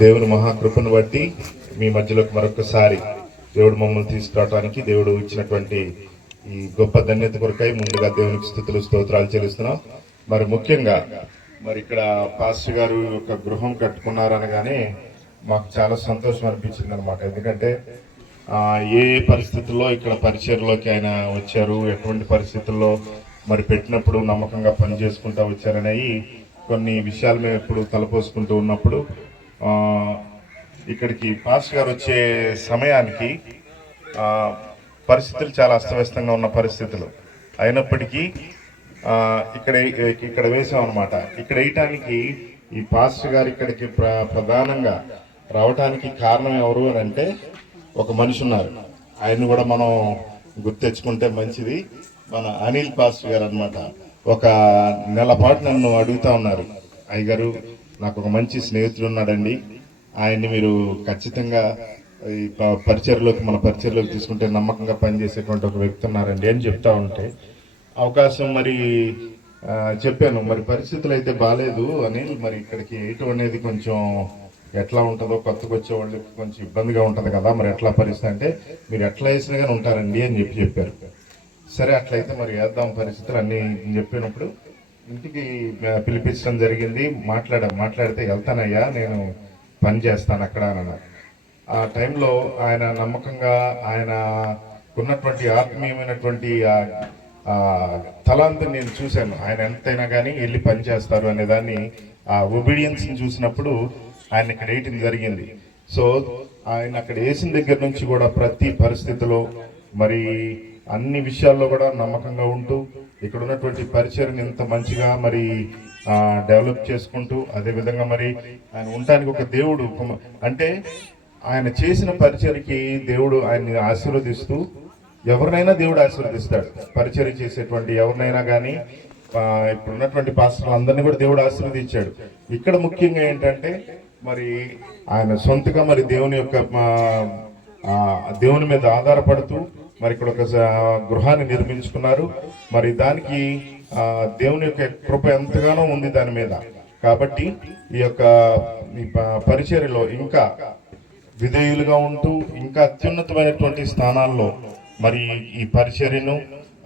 దేవుని మహాకృపను బట్టి మీ మధ్యలోకి మరొకసారి దేవుడు మమ్మల్ని తీసుకురావడానికి దేవుడు ఇచ్చినటువంటి ఈ గొప్ప ధన్యత కొరకై ముందుగా దేవునికి స్తుతులు స్తోత్రాలు చెల్లిస్తున్నాం. మరి ముఖ్యంగా మరి ఇక్కడ పాస్టర్ గారు ఒక గృహం కట్టుకున్నారనగానే మాకు చాలా సంతోషం అనిపించింది అనమాట. ఎందుకంటే ఏ పరిస్థితుల్లో ఇక్కడ పరిచయలోకి ఆయన వచ్చారు, ఎటువంటి పరిస్థితుల్లో మరి పెట్టినప్పుడు నమ్మకంగా పనిచేసుకుంటూ వచ్చారనేవి కొన్ని విషయాలు మేము ఎప్పుడు తలపోసుకుంటూ ఉన్నప్పుడు ఇక్కడికి పాస్టర్ గారు వచ్చే సమయానికి పరిస్థితులు చాలా అస్తవ్యస్తంగా ఉన్న పరిస్థితులు అయినప్పటికీ ఇక్కడ వేసాం అనమాట. ఇక్కడ వేయటానికి ఈ పాస్టర్ గారు ఇక్కడికి ప్రధానంగా రావటానికి కారణం ఎవరు అని అంటే ఒక మనిషి ఉన్నారు. ఆయన కూడా మనం గుర్తెచ్చుకుంటే మంచిది. మన అనిల్ పాస్టర్ గారు అనమాట. ఒక నెల పాటు నన్ను అడుగుతా ఉన్నారు, అయ్యగారు నాకు ఒక మంచి స్నేహితుడు ఉన్నాడండి, ఆయన్ని మీరు ఖచ్చితంగా ఈ మన పరిచయలోకి తీసుకుంటే నమ్మకంగా పనిచేసేటువంటి ఒక వ్యక్తి ఉన్నారండి అని చెప్తా ఉంటే అవకాశం మరి చెప్పాను. మరి పరిస్థితులు అయితే బాగాలేదు అని, మరి ఇక్కడికి వేయటం అనేది కొంచెం ఎట్లా ఉంటుందో, కొత్తగా వచ్చే వాళ్ళకి కొంచెం ఇబ్బందిగా ఉంటుంది కదా, మరి ఎట్లా పరిస్థితి అంటే మీరు ఎట్లా వేసినా కానీ ఉంటారండి అని చెప్పారు. సరే అట్లయితే మరి వేద్దాం పరిస్థితులు అన్నీ చెప్పినప్పుడు ఇంటికి పిలిపించడం జరిగింది. మాట్లాడితే వెళ్తానయ్యా, నేను పని చేస్తాను అక్కడ అని అన్నారు. ఆ టైంలో ఆయన నమ్మకంగా ఆయన ఉన్నటువంటి ఆత్మీయమైనటువంటి తలాంతిని నేను చూశాను. ఆయన ఎంతైనా కానీ వెళ్ళి పని చేస్తారు అనేదాన్ని ఆ ఒబీడియన్స్ని చూసినప్పుడు ఆయన ఇక్కడ వేయటం జరిగింది. సో ఆయన అక్కడ వేసిన దగ్గర నుంచి కూడా ప్రతి పరిస్థితిలో మరి అన్ని విషయాల్లో కూడా నమ్మకంగా ఉంటూ ఇక్కడ ఉన్నటువంటి పరిచయని ఇంత మంచిగా మరి డెవలప్ చేసుకుంటూ, అదేవిధంగా మరి ఆయన ఉండటానికి ఒక దేవుడు అంటే ఆయన చేసిన పరిచయకి దేవుడు ఆయన్ని ఆశీర్వదిస్తూ, ఎవరినైనా దేవుడు ఆశీర్వదిస్తాడు. పరిచయం చేసేటువంటి ఎవరినైనా కానీ ఇప్పుడు ఉన్నటువంటి పాస్టర్లు అందరినీ కూడా దేవుడు ఆశీర్వదించాడు. ఇక్కడ ముఖ్యంగా ఏంటంటే మరి ఆయన సొంతగా మరి దేవుని మీద ఆధారపడుతూ మరి ఇక్కడ ఒక గృహాన్ని నిర్మించుకున్నారు. మరి దానికి దేవుని యొక్క కృప ఎంతగానో ఉంది దాని మీద. కాబట్టి ఈ యొక్క పరిచర్యలో ఇంకా విధేయులుగా ఉంటూ ఇంకా అత్యున్నతమైనటువంటి స్థానాల్లో మరి ఈ పరిచర్యను,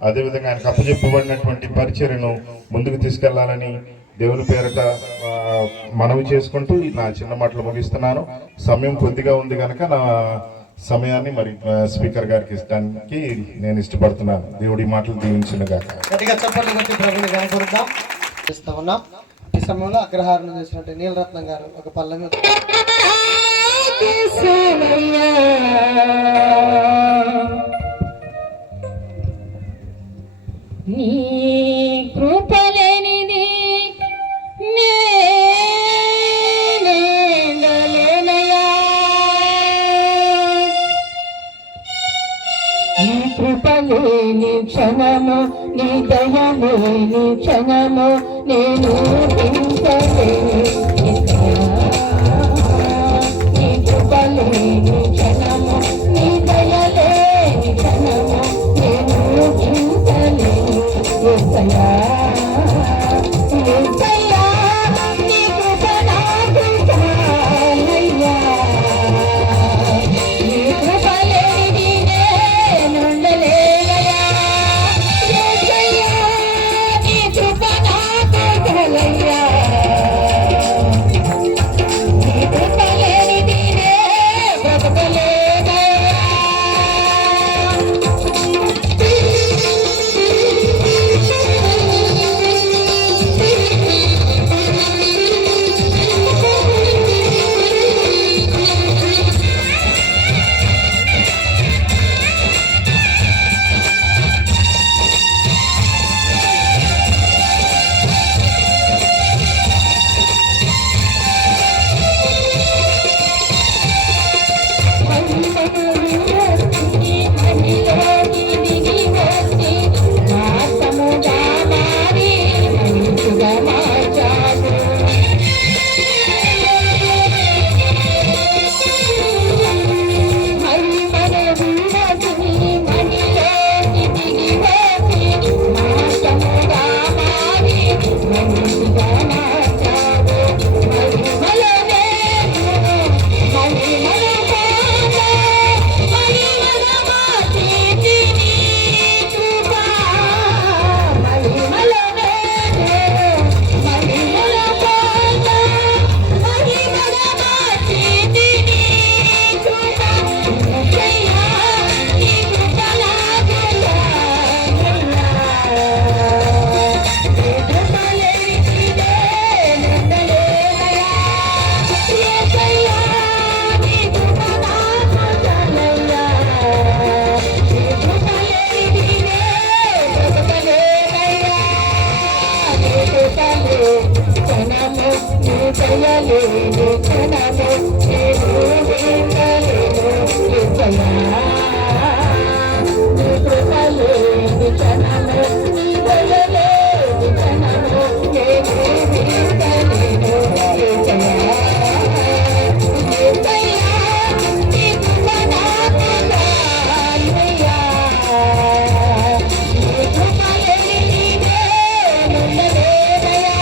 అదేవిధంగా ఆయనకు అప్పచెప్పబడినటువంటి పరిచర్యను ముందుకు తీసుకెళ్లాలని దేవుని పేరట మనవి చేసుకుంటూ నా చిన్న మాటలు ముగిస్తున్నాను. సమయం కొద్దిగా ఉంది కనుక నా సమయాన్ని మరి స్పీకర్ గారికి ఇస్తానికి నేను ఇష్టపడుతున్నాను. దేవుడి మాటలు దీవించినగా ఈ సమయంలో అగ్రహారం చేసినట్టు నీలరత్నం గారు ఒక పల్లవి నీ కృపలేనిది నీ కృపలేని క్షణము, నీ దయలేని క్షణము నేను నీ కృపలేని క్షణము, నీ దయలేని క్షణము నేను చింతలేను. క్షణము నేను ఉండలేను యేసయ్యా. నీ కృప లేని క్షణము, నీ దయ లేని క్షణము నేను ఉండలేను యేసయ్యా. యేసయ్యా, నీ కృప నాకు చాలయ్యా. నీ కృప లేని నేను ఉండలేనయ్యా.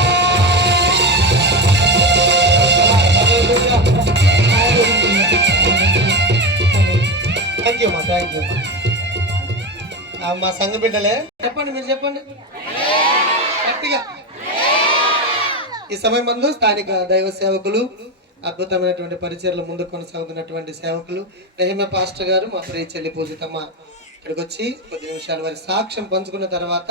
థ్యాంక్ యూ అమ్మా, థ్యాంక్ యూ మా సంఘ బిడ్డలే చెప్పండి, మీరు చెప్పండి గట్టిగా. ఈ సమయం ముందు స్థానిక దైవ సేవకులు, అద్భుతమైనటువంటి పరిచర్లు ముందు కొనసాగుతున్నటువంటి సేవకులు రెహమే పాస్టర్ గారు, మా ప్రియ చెల్లి పూజితమ్మ ఇక్కడికి వచ్చి కొద్ది నిమిషాలు వారి సాక్ష్యం పంచుకున్న తర్వాత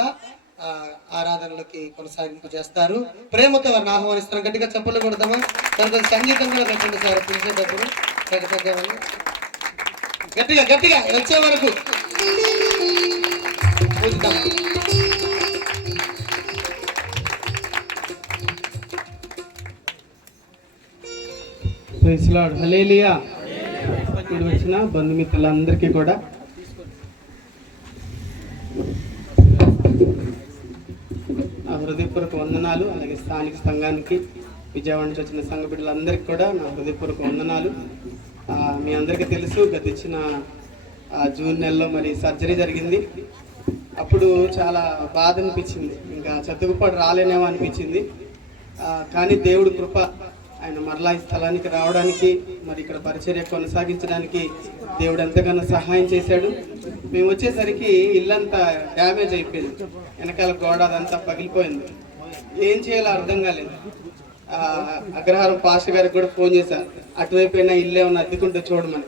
ఆరాధనలకి కొనసాగింపు చేస్తారు. ప్రేమతో వారిని ఆహ్వానిస్తాం. గట్టిగా చప్పట్లు కొడతామా? కొంచెం సంగీతం కూడా పెట్టండి సార్ పిలిచేటప్పుడు. గట్టిగా గట్టిగా వచ్చే వరకు పూజితమ్మ. ప్రైజ్ లార్డ్, హల్లెలూయా. ఇప్పుడు వచ్చిన బంధుమిత్రులందరికీ కూడా నా హృదయపూర్వక వందనాలు. అలాగే స్థానిక సంఘానికి, విజయవాడ నుంచి వచ్చిన సంఘ బిడ్డలందరికీ కూడా నా హృదయపూర్వక వందనాలు. మీ అందరికీ తెలుసు, గతిచ్చిన జూన్ నెలలో మరి సర్జరీ జరిగింది. అప్పుడు చాలా బాధ అనిపించింది, ఇంకా చతుకుపాటు రాలేనేమో అనిపించింది. కానీ దేవుడు కృప, ఆయన మరలా ఈ స్థలానికి రావడానికి, మరి ఇక్కడ పరిచర్య కొనసాగించడానికి దేవుడు ఎంతగానో సహాయం చేశాడు. మేము వచ్చేసరికి ఇల్లంతా డ్యామేజ్ అయిపోయింది, వెనకాల గోడ అదంతా పగిలిపోయింది. ఏం చేయాలో అర్థం కాలేదు. అగ్రహారం పాస్టర్ గారికి కూడా ఫోన్ చేశారు, అటువైపు అయినా ఇల్లే ఉన్న అద్దెకుంటే చూడమని.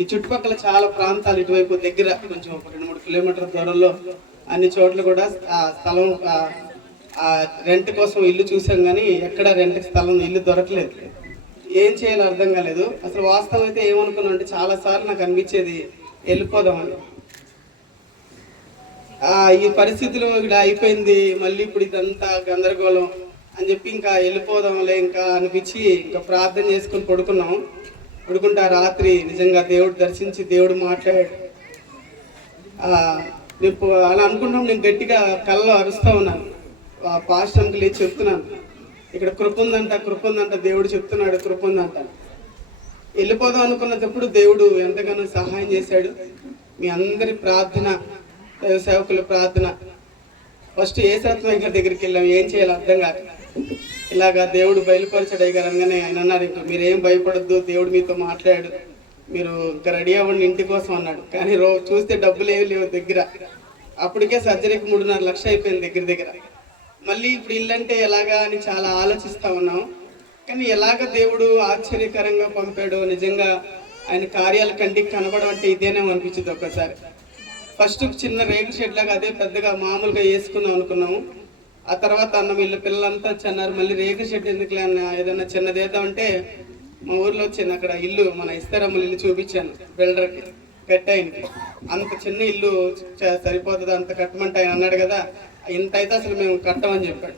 ఈ చుట్టుపక్కల చాలా ప్రాంతాలు ఇటువైపు దగ్గర కొంచెం 2-3 కిలోమీటర్ల దూరంలో అన్ని చోట్ల కూడా స్థలం రెంట్ కోసం ఇల్లు చూసాం, కానీ ఎక్కడ రెంట్ స్థలం ఇల్లు దొరకలేదు. ఏం చేయాలో అర్థం కాలేదు. అసలు వాస్తవం అయితే ఏమనుకున్నా అంటే, చాలాసార్లు నాకు అనిపించేది వెళ్ళిపోదామని. ఈ పరిస్థితులు ఇక్కడ అయిపోయింది, మళ్ళీ ఇప్పుడు ఇదంతా గందరగోళం అని చెప్పి ఇంకా వెళ్ళిపోదాంలే ఇంకా అనిపించి ఇంకా ప్రార్థన చేసుకుని పడుకుంటే ఆ రాత్రి నిజంగా దేవుడు దర్శించి దేవుడు మాట్లాడాడు. అలా అనుకుంటాం. నేను గట్టిగా కళ్ళలో అరుస్తూ ఉన్నాను, పాస్టర్కి లేచి చెప్తున్నాను, ఇక్కడ కృప ఉందంట, దేవుడు చెప్తున్నాడు కృప ఉందంట. వెళ్ళిపోదాం అనుకున్నప్పుడు దేవుడు ఎంతగానో సహాయం చేశాడు. మీ అందరి ప్రార్థన, దైవ సేవకుల ప్రార్థన. ఫస్ట్ ఏసరత్నం గారి దగ్గరికి వెళ్ళాం, ఏం చేయాలో అర్థం కాక. ఇలాగా దేవుడు బయలుపరిచాడు గారు అనగానే ఆయన అన్నారు, ఇంకా మీరేం భయపడద్దు, దేవుడు మీతో మాట్లాడాడు, మీరు ఇంకా రెడీ అవ్వండి ఇంటి కోసం అన్నాడు. కానీ చూస్తే డబ్బులు ఏమి లేవు దగ్గర. అప్పటికే సర్జరీకి 3.5 లక్షలు అయిపోయింది దగ్గర. మళ్ళీ ఇప్పుడు ఇల్లంటే ఎలాగా అని చాలా ఆలోచిస్తూ ఉన్నాం. కానీ ఎలాగ దేవుడు ఆశ్చర్యకరంగా పంపాడో, నిజంగా ఆయన కార్యాల కంటికి కనబడం అంటే ఇదేనేమో అనిపించింది ఒక్కసారి. ఫస్ట్ చిన్న రేకుల షెడ్ లాగా అదే పెద్దగా మామూలుగా వేసుకుందాం అనుకున్నాము. ఆ తర్వాత అన్న వీళ్ళ పిల్లలంతా వచ్చన్నారు, మళ్ళీ రేకుల షెడ్ ఎందుకులే అన్న, ఏదన్నా చిన్నదేద్దాం అంటే మా ఊర్లో వచ్చింది అక్కడ ఇల్లు, మన ఇస్తారమ్మల ఇల్లు చూపించాను బిల్డర్కి, కట్టాయనికి. అంత చిన్న ఇల్లు సరిపోతుంది, అంత కట్టమంటే ఆయన అన్నాడు కదా, ఇంత అయితే అసలు మేము కట్టమని చెప్పాడు.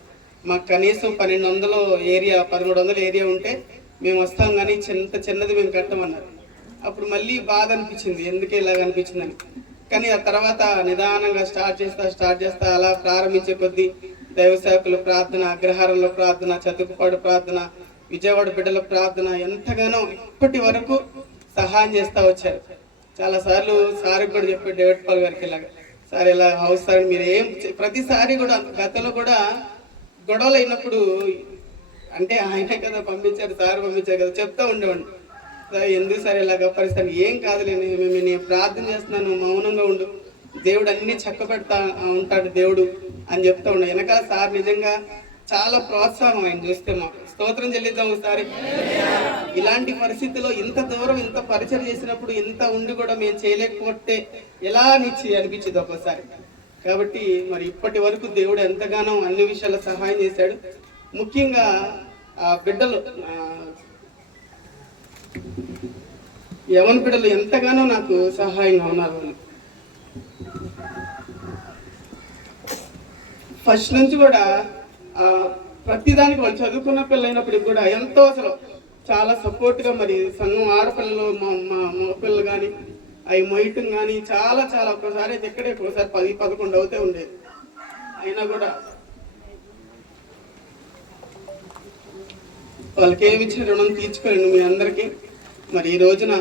మాకు కనీసం 1200 ఏరియా 1300 ఏరియా ఉంటే మేము వస్తాం, కానీ చిన్నది మేము కట్టమన్నారు. అప్పుడు మళ్ళీ బాధ అనిపించింది, ఎందుకే ఇలాగ అనిపించిందని. కానీ ఆ తర్వాత నిదానంగా స్టార్ట్ చేస్తా అలా ప్రారంభించే కొద్దీ దైవ సేవకుల ప్రార్థన, అగ్రహారంలో ప్రార్థన, చతుకుపాడు ప్రార్థన, విజయవాడ బిడ్డల ప్రార్థన ఎంతగానో ఇప్పటి వరకు సహాయం చేస్తూ వచ్చారు. చాలాసార్లు సార్కి కూడా చెప్పాడు, డేవిడ్ పాల్ గారికి, ఇలాగ సార్ ఇలా హౌస్ సార్ మీరు ఏం ప్రతిసారి కూడా గతంలో కూడా గొడవలు అయినప్పుడు అంటే ఆయనే కదా పంపించారు, సార్ పంపించారు కదా చెప్తా ఉండేవాడిని, సార్ ఎందుకు సార్ ఇలాగ పరిస్థితి, ఏం కాదులే నేను ప్రార్థన చేస్తున్నాను, మౌనంగా ఉండు, దేవుడు అన్ని చక్క పెడతా ఉంటాడు దేవుడు అని చెప్తా ఉండే. వెనకాల సార్ నిజంగా చాలా ప్రోత్సాహం ఆయన చూస్తే మాకు స్తోత్రం చెల్లిద్దాం ఒకసారి. ఇలాంటి పరిస్థితుల్లో ఇంత దూరం ఇంత పరిచయం చేసినప్పుడు ఇంత ఉండి కూడా మేము చేయలేకపోతే ఎలా అనిపించింది ఒక్కోసారి. కాబట్టి మరి ఇప్పటి వరకు దేవుడు ఎంతగానో అన్ని విషయాల్లో సహాయం చేశాడు. ముఖ్యంగా ఆ బిడ్డలు, యవన బిడ్డలు ఎంతగానో నాకు సహాయంగా ఉన్నారు. ఫస్ట్ నుంచి కూడా ప్రతిదానికి వాళ్ళు చదువుకున్న పిల్లలైనప్పటికి కూడా ఎంతో అసలు చాలా సపోర్ట్గా మరి సంఘం ఆడపిల్లలు మా మగపిల్లలు కానీ అవి మొయ్యటం కానీ చాలా చాలా ఒక్కసారి అయితే ఎక్కడే ఒకసారి 10-11 అవుతే ఉండేది. అయినా కూడా వాళ్ళకి ఏమి ఇచ్చిన రుణం తీర్చుకోలేను మీ అందరికీ. మరి ఈ రోజున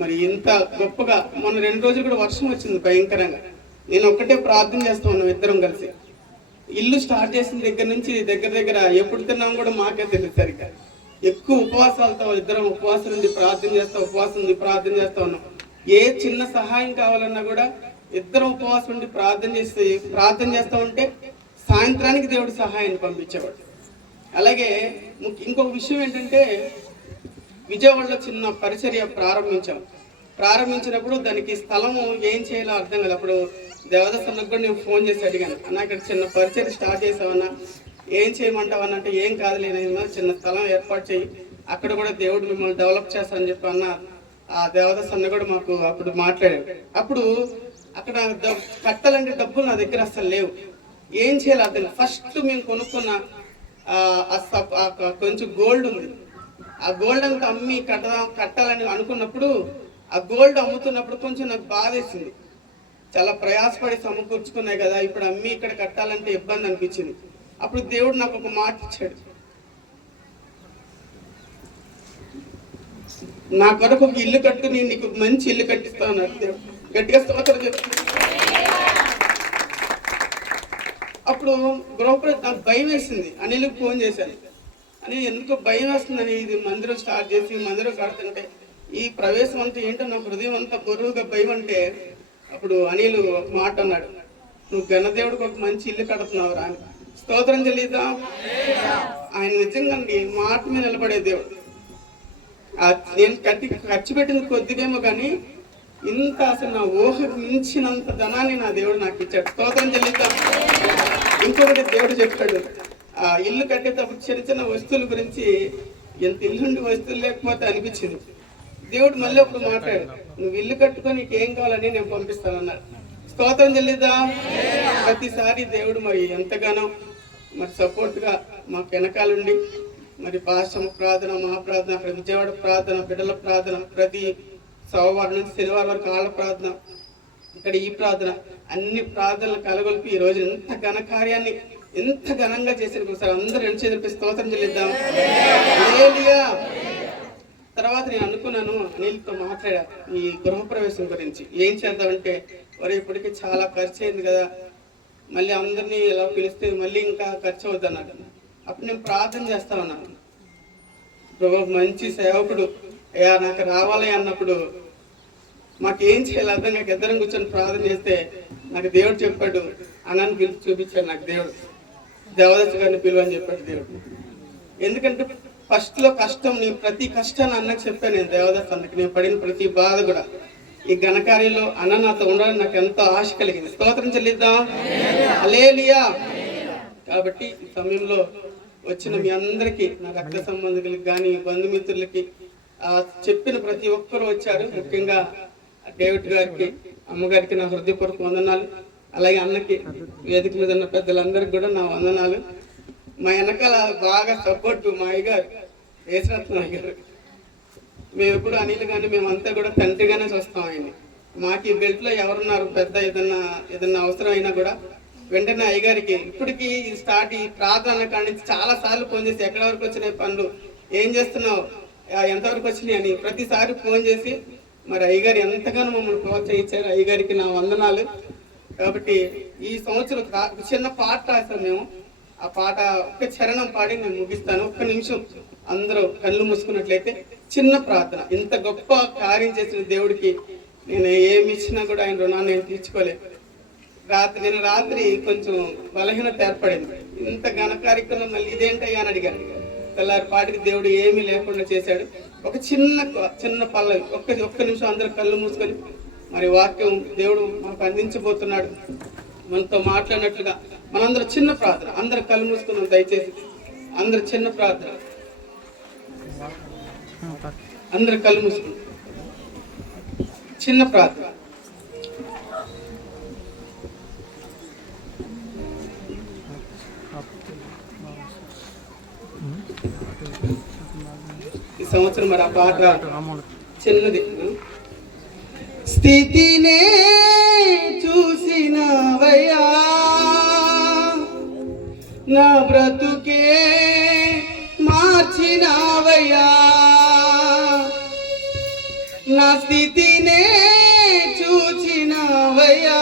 మరి ఇంత గొప్పగా మొన్న 2 రోజులు కూడా వర్షం వచ్చింది భయంకరంగా. నేను ఒక్కటే ప్రార్థన చేస్తూ ఉన్నాం ఇద్దరం కలిసి. ఇల్లు స్టార్ట్ చేసిన దగ్గర నుంచి దగ్గర ఎప్పుడు తిన్నాం కూడా మాకే తెలియదు సరిగ్గా. ఎక్కువ ఉపవాసాలతో ఇద్దరం ఉపవాసం ఉండి ప్రార్థన చేస్తూ ఉన్నాం. ఏ చిన్న సహాయం కావాలన్నా కూడా ఇద్దరం ఉపవాసం ఉండి ప్రార్థన చేస్తూ ఉంటే సాయంత్రానికి దేవుడు సహాయాన్ని పంపించేవాడు. అలాగే ఇంకొక విషయం ఏంటంటే, విజయవాడలో చిన్న పరిచర్య ప్రారంభించినప్పుడు దానికి స్థలము ఏం చేయాలో అర్థం కాదు. అప్పుడు దేవదర్శనకు కూడా నేను ఫోన్ చేసి అడిగాను, అన్న ఇక్కడ చిన్న పరిచర్య స్టార్ట్ చేసావన్నా, ఏం చేయమంటావన్నా అంటే ఏం కాదు లేనైనా చిన్న స్థలం ఏర్పాటు చేయి, అక్కడ కూడా దేవుడు మిమ్మల్ని డెవలప్ చేస్తానని చెప్పి అన్న. ఆ దేవదర్శన కూడా మాకు అప్పుడు మాట్లాడాడు. అప్పుడు అక్కడ కట్టాలంటే డబ్బులు నా దగ్గర అసలు లేవు, ఏం చేయాలి అర్థం. ఫస్ట్ మేము కొనుక్కున్న కొంచెం గోల్డ్ ఉంది. ఆ గోల్డ్ అంతా అమ్మి కట్టాలని అనుకున్నప్పుడు ఆ గోల్డ్ అమ్ముతున్నప్పుడు కొంచెం నాకు బాధేసింది. చాలా ప్రయాసపడి సమకూర్చుకున్నాయి కదా, ఇప్పుడు అమ్మి ఇక్కడ కట్టాలంటే ఇబ్బంది అనిపించింది. అప్పుడు దేవుడు నాకు ఒక మాట ఇచ్చాడు, నా కొరకు ఒక ఇల్లు కట్టు, నేను నీకు మంచి ఇల్లు కట్టిస్తా అన్నాడు దేవుడు. గట్టిగా స్తోత్రం చెప్తాను. అప్పుడు గృహప్రవేశం నాకు భయం వేసింది. అనిల్కి ఫోన్ చేశాను, అని ఎందుకో భయం వేస్తుందని, ఇది మందిరం స్టార్ట్ చేసి మందిరం కడుతుంటే ఈ ప్రవేశం అంటే ఏంటో నా హృదయం అంతా బరువుగా భయం. అంటే అప్పుడు అనిల్ ఒక మాట అన్నాడు, నువ్వు గణదేవుడికి ఒక మంచి ఇల్లు కడుతున్నావు రా అని. స్తోత్రం చెల్లిద్దా. ఆయన నిజంగా మాట మీద నిలబడే దేవుడు. నేను ఖర్చు పెట్టింది కొద్దిగేమో కానీ ఇంత అసలు నా ఊహకు మించినంత ధనాన్ని నా దేవుడు నాకు ఇచ్చాడు. స్తోత్రం చెల్లిద్దాం. ఇంకొకటి దేవుడు చెప్పాడు, ఆ ఇల్లు కట్టేటప్పుడు చిన్న చిన్న వస్తువుల గురించి, ఎంత ఇల్లుండి వస్తువులు లేకపోతే అనిపించింది. దేవుడు మళ్ళీ అప్పుడు మాట్లాడు, నువ్వు ఇల్లు కట్టుకొని నీకేం కావాలని నేను పంపిస్తానన్నాడు. స్తోత్రం చెల్లిద్దా. ప్రతిసారి దేవుడు మరి ఎంతగానో మరి సపోర్ట్గా మాకు వెనకాలండి. మరి పాశ్చమ ప్రార్థన, మహాప్రార్థన, అక్కడ విజయవాడ ప్రార్థన, బిడ్డల ప్రార్థన, ప్రతి సోమవారం నుంచి శనివారం వరకు ఆళ్ళ ప్రార్థన, ఇక్కడ ఈ ప్రార్థన, అన్ని ప్రార్థనలు కలగొలిపి ఈ రోజు ఎంత ఘన కార్యాన్ని ఎంత ఘనంగా చేసిన సార్ అందరూ రెండు చేతులపై స్తోత్రం చెల్లిద్దాం. హల్లెలూయా. తర్వాత నేను అనుకున్నాను, అనిల్తో మాట్లాడా ఈ గృహప్రవేశం గురించి ఏం చేద్దామంటే, మరి ఇప్పటికీ చాలా ఖర్చు అయింది కదా, మళ్ళీ అందరినీ ఎలా పిలిస్తే మళ్ళీ ఇంకా ఖర్చు అవుద్ది అన్నాడు. అప్పుడు నేను ప్రార్థన చేస్తా ఉన్నాను, మంచి సేవకుడు అయ్యా నాకు రావాలి అన్నప్పుడు మాకేం చేయాలి అర్థం నాకు ఇద్దరం కూర్చొని ప్రార్థన చేస్తే నాకు దేవుడు చెప్పాడు, అన్నని పిలిచి చూపించాడు. నాకు దేవుడు దేవదత్త గారిని పిలువని చెప్పాడు దేవుడు. ఎందుకంటే ఫస్ట్లో కష్టం, నేను ప్రతి కష్టాన్ని అన్నకు చెప్పాను. నేను దేవదత్త అన్నకి నేను పడిన ప్రతి బాధ కూడా ఈ ఘనకార్యంలో అన్న నాతో ఉండాలని నాకు ఎంతో ఆశ కలిగింది. స్తోత్రం చెల్లిద్దాం. హల్లెలూయా. కాబట్టి ఈ సమయంలో వచ్చిన మీ అందరికీ, నా రక్త సంబంధికులకి కానీ బంధుమిత్రులకి చెప్పిన ప్రతి ఒక్కరు వచ్చారు. ముఖ్యంగా డేవిడ్ గారికి, అమ్మగారికి నా హృదయపూర్వక వందనాలు. అలాగే అన్నకి, వేదిక మీద ఉన్న పెద్దలందరికీ కూడా నా వందనాలు. మా వెనకాల బాగా సపోర్ట్ మా అయ్యగారు యేసరత్న అయ్యగారు. మేము ఎప్పుడు అనిల్ కానీ మేమంతా కూడా తండ్రిగానే చూస్తాం ఆయన్ని. మాకు ఈ బెల్ట్లో ఎవరున్నారు పెద్ద ఏదన్నా అవసరం అయినా కూడా వెంటనే అయ్యగారికి, ఇప్పటికీ స్టార్ట్ ఈ ప్రార్థన కాడి నుంచి చాలా సార్లు ఫోన్ చేసి ఎక్కడి వరకు వచ్చినాయి పనులు, ఏం చేస్తున్నావు, ఎంతవరకు వచ్చినాయి అని ప్రతిసారి ఫోన్ చేసి మరి అయ్యగారు ఎంతగానో మమ్మల్ని ప్రోత్సహించారు. అయ్యగారికి నా వందనాలు. కాబట్టి ఈ సంవత్సరం చిన్న పాట రాసాం మేము. ఆ పాట ఒక్క చరణం పాడి నేను ముగిస్తాను. ఒక్క నిమిషం అందరూ కళ్ళు మూసుకున్నట్లయితే చిన్న ప్రార్థన. ఇంత గొప్ప కార్యం చేసిన దేవుడికి నేను ఏమి ఇచ్చినా కూడా ఆయన రుణాన్ని నేను తీర్చుకోలేదు. నేను రాత్రి కొంచెం బలహీనత ఏర్పడింది. ఇంత ఘన కార్యక్రమం మళ్ళీ ఇదేంటయ్యా అని అడిగాను. తెల్లారి పాటికి దేవుడు ఏమీ లేకుండా చేశాడు. ఒక చిన్న పల్లవి, ఒక్క నిమిషం అందరూ కళ్ళు మూసుకొని మరి వాక్యం దేవుడు మనకు అందించబోతున్నాడు. మనతో మాట్లాడినట్లుగా మనందరూ చిన్న ప్రార్థన, అందరు కళ్ళు మూసుకున్నాం దయచేసి. అందరు చిన్న ప్రార్థన, అందరు కళ్ళు మూసుకున్నాం చిన్న ప్రార్థన. ఈ సంవత్సరం మరి ఆ పాట చిన్నది. స్థితినే చూసినవయ్యా నా బ్రతుకే మార్చినవయ్యా నా స్థితినే చూచినవయ్యా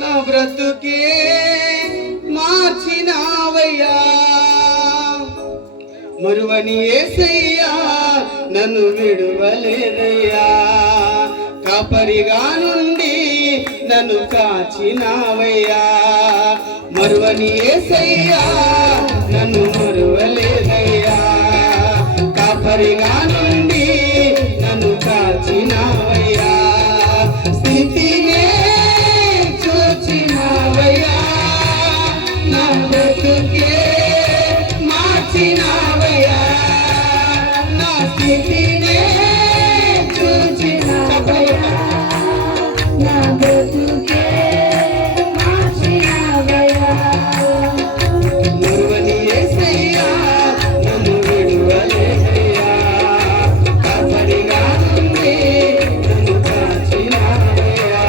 నా బ్రతుకే మార్చినవయ్యా మరువని యేసయ్యా నన్ను విడువలేదయ్యా కాపరిగా నుండి నన్ను కాచినావయ్యా మరువని యేసయ్యా నన్ను మరువలేదయ్యా కాపరిగా నుండి నన్ను కాచినావయ్యా స్థితినే చూచినావయ్యా నా బ్రతుకే మార్చినావయ్యా నా స్థితినే చూచినావయ్యా నా బ్రతుకే మార్చినావయ్యా మరువని యేసయ్యా నన్ను విడువలేదయ్యా కాపరిగా నుండి నన్ను కాచినావయ్యా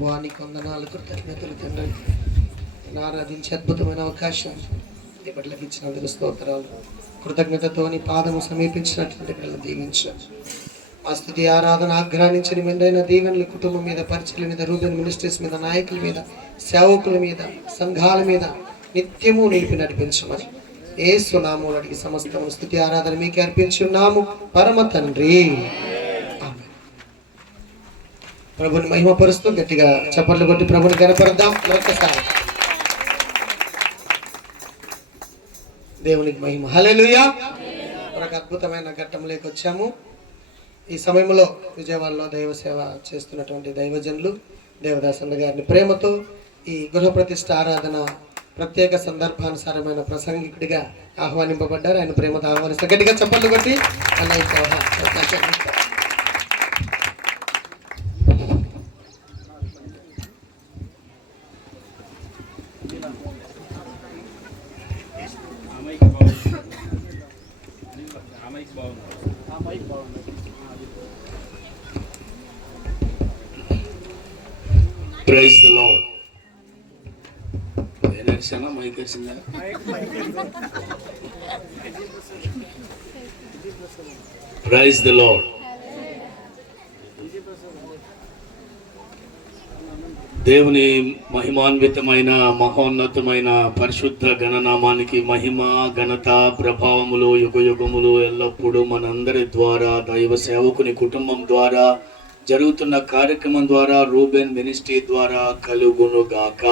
ప్రభువా నీకు వందనాలు, కృతజ్ఞతలు తండ్రి. నేను ఆరాధించే అద్భుతమైన అవకాశం నీ బిడ్డలకు ఇచ్చినందుకు స్తోత్రాలు. కృతజ్ఞతతో నీ పాదము సమీపించినటువంటి బిడ్డలు దీవించారు. మా స్తుతి ఆరాధన ఆగ్రహించని మెండైన దీవెనలు కుటుంబం మీద, పరిచయల మీద, రూబెన్ మినిస్ట్రీస్ మీద, నాయకుల మీద, సేవకుల మీద, సంఘాల మీద నిత్యము నిలిపి నడిపించమని యేసు నామములో అడిగి సమస్తము స్తుతి ఆరాధన మీకే అర్పించున్నాము పరమ తండ్రి. ఆమేన్. ప్రభుని మహిమపరుస్తూ గట్టిగా చప్పట్లు కొట్టి ప్రభుని కనపడదాం. మరొకసారి దేవునికి మహిమ. హల్లెలూయా. మరొక అద్భుతమైన ఘట్టంలోకి వచ్చాము. ఈ సమయంలో విజయవాడలో దైవ సేవ చేస్తున్నటువంటి దైవజనులు దేవదాసన్న గారిని ప్రేమతో ఈ గృహ ప్రతిష్ఠ ఆరాధన ప్రత్యేక సందర్భానుసారమైన ప్రసంగికుడిగా ఆహ్వానింపబడ్డారు. ఆయన ప్రేమతో ఆహ్వానిస్తారు. గట్టిగా చప్పట్లు కొట్టి అన్నయ్యకి అవకాశం ఇస్తారు. Praise the Lord. ఏనర్సనా మైక్ వచ్చిందా? Praise the Lord. దేవుని మహిమాన్వితమైన మహోన్నతమైన పరిశుద్ధ గణనామానికి మహిమ, ఘనత, ప్రభావములు యుగయుగములు ఎల్లప్పుడూ మనందరి ద్వారా, దైవ సేవకుని కుటుంబం ద్వారా, జరుగుతున్న కార్యక్రమం ద్వారా, రూబెన్ మినిస్ట్రీ ద్వారా కలుగునుగాక.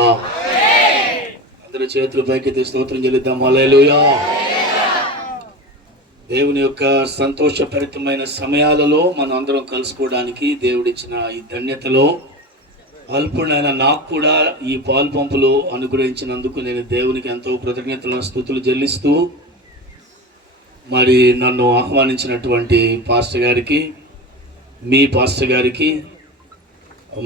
అందరి చేతులు పైకి స్తోత్రం చెల్లిద్దాం. హల్లెలూయా. దేవుని యొక్క సంతోషభరితమైన సమయాలలో మనం అందరం కలుసుకోవడానికి దేవుడిచ్చిన ఈ ధన్యతలో అల్పుడైన నాకు కూడా ఈ పాలు పంపులు అనుగ్రహించినందుకు నేను దేవునికి ఎంతో కృతజ్ఞతలు స్తుతులు చెల్లిస్తూ, మరి నన్ను ఆహ్వానించినటువంటి పాస్టర్ గారికి, మీ పాస్టర్ గారికి,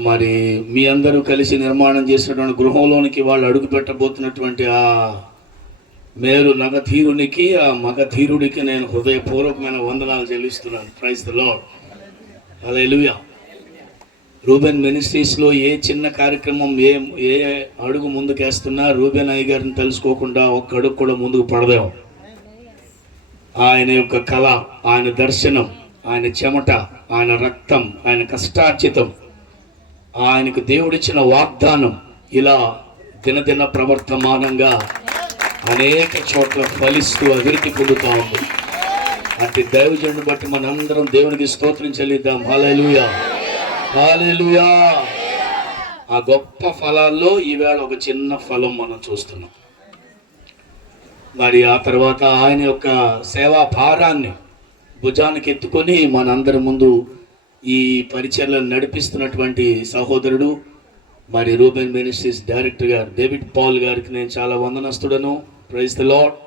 మరి మీ అందరూ కలిసి నిర్మాణం చేసినటువంటి గృహంలోనికి వాళ్ళు అడుగు పెట్టబోతున్నటువంటి ఆ మేరు నగధీరునికి, ఆ మగధీరుడికి నేను హృదయపూర్వకమైన వందనాలు చెల్లిస్తున్నాను. Praise the Lord. Hallelujah. Ruben మినిస్ట్రీస్లో ఏ చిన్న కార్యక్రమం, ఏ అడుగు ముందుకేస్తున్నా రూబెన్ అయ్య గారిని తెలుసుకోకుండా ఒక్క అడుగు కూడా ముందుకు పడదాం. ఆయన యొక్క కళ, ఆయన దర్శనం, ఆయన చెమట, ఆయన రక్తం, ఆయన కష్టార్జితం, ఆయనకు దేవుడిచ్చిన వాగ్దానం ఇలా దినదిన ప్రవర్తమానంగా అనేక చోట్ల ఫలిస్తూ అభివృద్ధి పొందుతూ ఉంది. అట్టి దైవజనుడిని బట్టి మనందరం దేవునికి స్తోత్రం చెల్లిద్దాం. హల్లెలూయా, హల్లెలూయా. ఆ గొప్ప ఫలాల్లో ఈవేళ ఒక చిన్న ఫలం మనం చూస్తున్నాం. మరి ఆ తర్వాత ఆయన యొక్క సేవా భారాన్ని భుజానికి ఎత్తుకొని మనందరి ముందు ఈ పరిచర్లను నడిపిస్తున్నటువంటి సహోదరుడు, మరి రూబెన్ మినిస్ట్రీస్ డైరెక్టర్ గారు డేవిడ్ పాల్ గారికి నేను చాలా వందనస్తుడను. Praise the lord.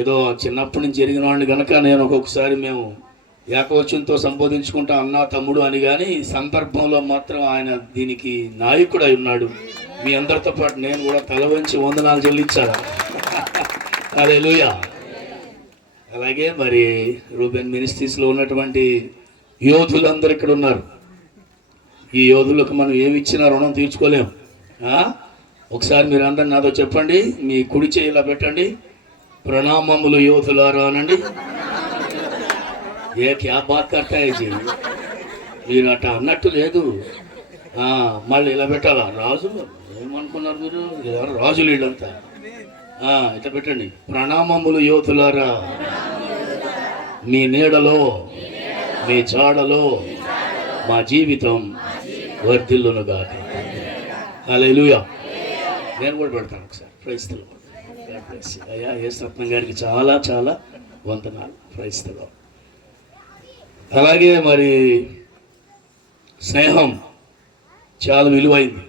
ఏదో చిన్నప్పటి నుంచి జరిగిన వాడిని కనుక నేను ఒక్కొక్కసారి మేము ఏకవచనంతో సంబోధించుకుంటా అన్నా తమ్ముడు అని, కానీ ఈ సందర్భంలో మాత్రం ఆయన దీనికి నాయకుడు అయి ఉన్నాడు. మీ అందరితో పాటు నేను కూడా తల వంచి వందనాలు చెల్లించాను. హల్లెలూయా. అలాగే మరి రూబెన్ మినిస్ట్రీస్లో ఉన్నటువంటి యోధులందరూ ఇక్కడ ఉన్నారు. ఈ యోధులకు మనం ఏమి ఇచ్చినా రుణం తీర్చుకోలేం. ఒకసారి మీరు అందరు నాతో చెప్పండి, మీ కుడి చేయి ఇలా పెట్టండి, ప్రణామములు యోధులారా అనండి. ఏ క్యా బాత్ కర్తాయి జీ, మీరు అట్ట అన్నట్టు లేదు. మళ్ళీ ఇలా పెట్టాలా? రాజులు ఏమనుకున్నారు మీరు? ఎవరు రాజులు వీళ్ళంతా? ఇట్లా పెట్టండి, ప్రణామములు యోధులారా, మీ నీడలో, మీ జాడలో మా జీవితం వర్ధిల్లునుగాక. హల్లెలూయా. నేను కూడా పెడతాను ఒకసారి. Praise the lord. అయ్యా ఎస్ రత్నం గారికి చాలా చాలా వందనాలు. Praise the lord. అలాగే మరి స్నేహం చాలా విలువైంది.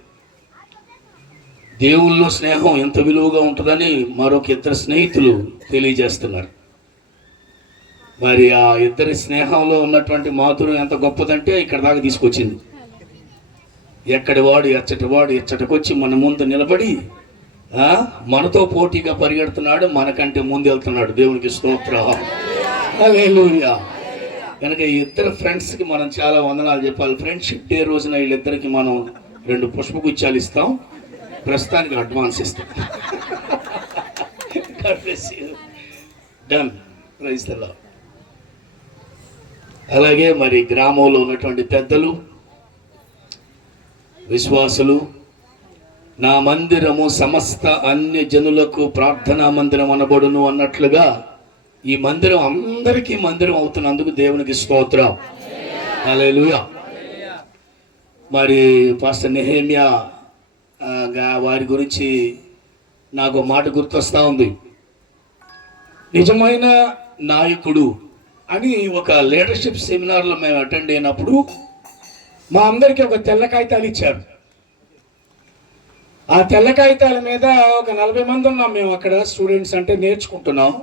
దేవుల్లో స్నేహం ఎంత విలువగా ఉంటుందని మరొక ఇద్దరు స్నేహితులు తెలియజేస్తున్నారు. మరి ఆ ఇద్దరి స్నేహంలో ఉన్నటువంటి మాధుర్యం ఎంత గొప్పదంటే ఇక్కడ దాకా తీసుకొచ్చింది. ఎక్కడి వాడు ఎచ్చటకొచ్చి మన ముందు నిలబడి మనతో పోటీగా పరిగెడుతున్నాడు, మనకంటే ముందు వెళ్తున్నాడు. దేవునికి స్తోత్రం. హల్లెలూయా. కనుక ఈ ఇద్దరు ఫ్రెండ్స్కి మనం చాలా వందనాలు చెప్పాలి. ఫ్రెండ్షిప్ డే రోజున వీళ్ళిద్దరికి మనం 2 పుష్పగుచ్చాలు ఇస్తాం, ప్రస్తుతానికి అడ్వాన్స్ ఇస్తాం. డన్. Praise the lord. అలాగే మరి గ్రామంలో ఉన్నటువంటి పెద్దలు, విశ్వాసులు, నా మందిరము సమస్త అన్య జనులకు ప్రార్థనా మందిరం అనబడును అన్నట్లుగా ఈ మందిరం అందరికీ మందిరం అవుతున్నందుకు దేవునికి స్తోత్రం. హల్లెలూయా. మరి పాస్టర్ నెహెమ్యా వారి గురించి నాకు మాట గుర్తొస్తా ఉంది. నిజమైన నాయకుడు అని ఒక లీడర్షిప్ సెమినార్లో మేము అటెండ్ అయినప్పుడు మా అందరికీ ఒక తెల్ల కాగితాలు ఇచ్చారు. ఆ తెల్ల కాగితాల మీద ఒక 40 మంది ఉన్నాం మేము అక్కడ, స్టూడెంట్స్ అంటే నేర్చుకుంటున్నాం.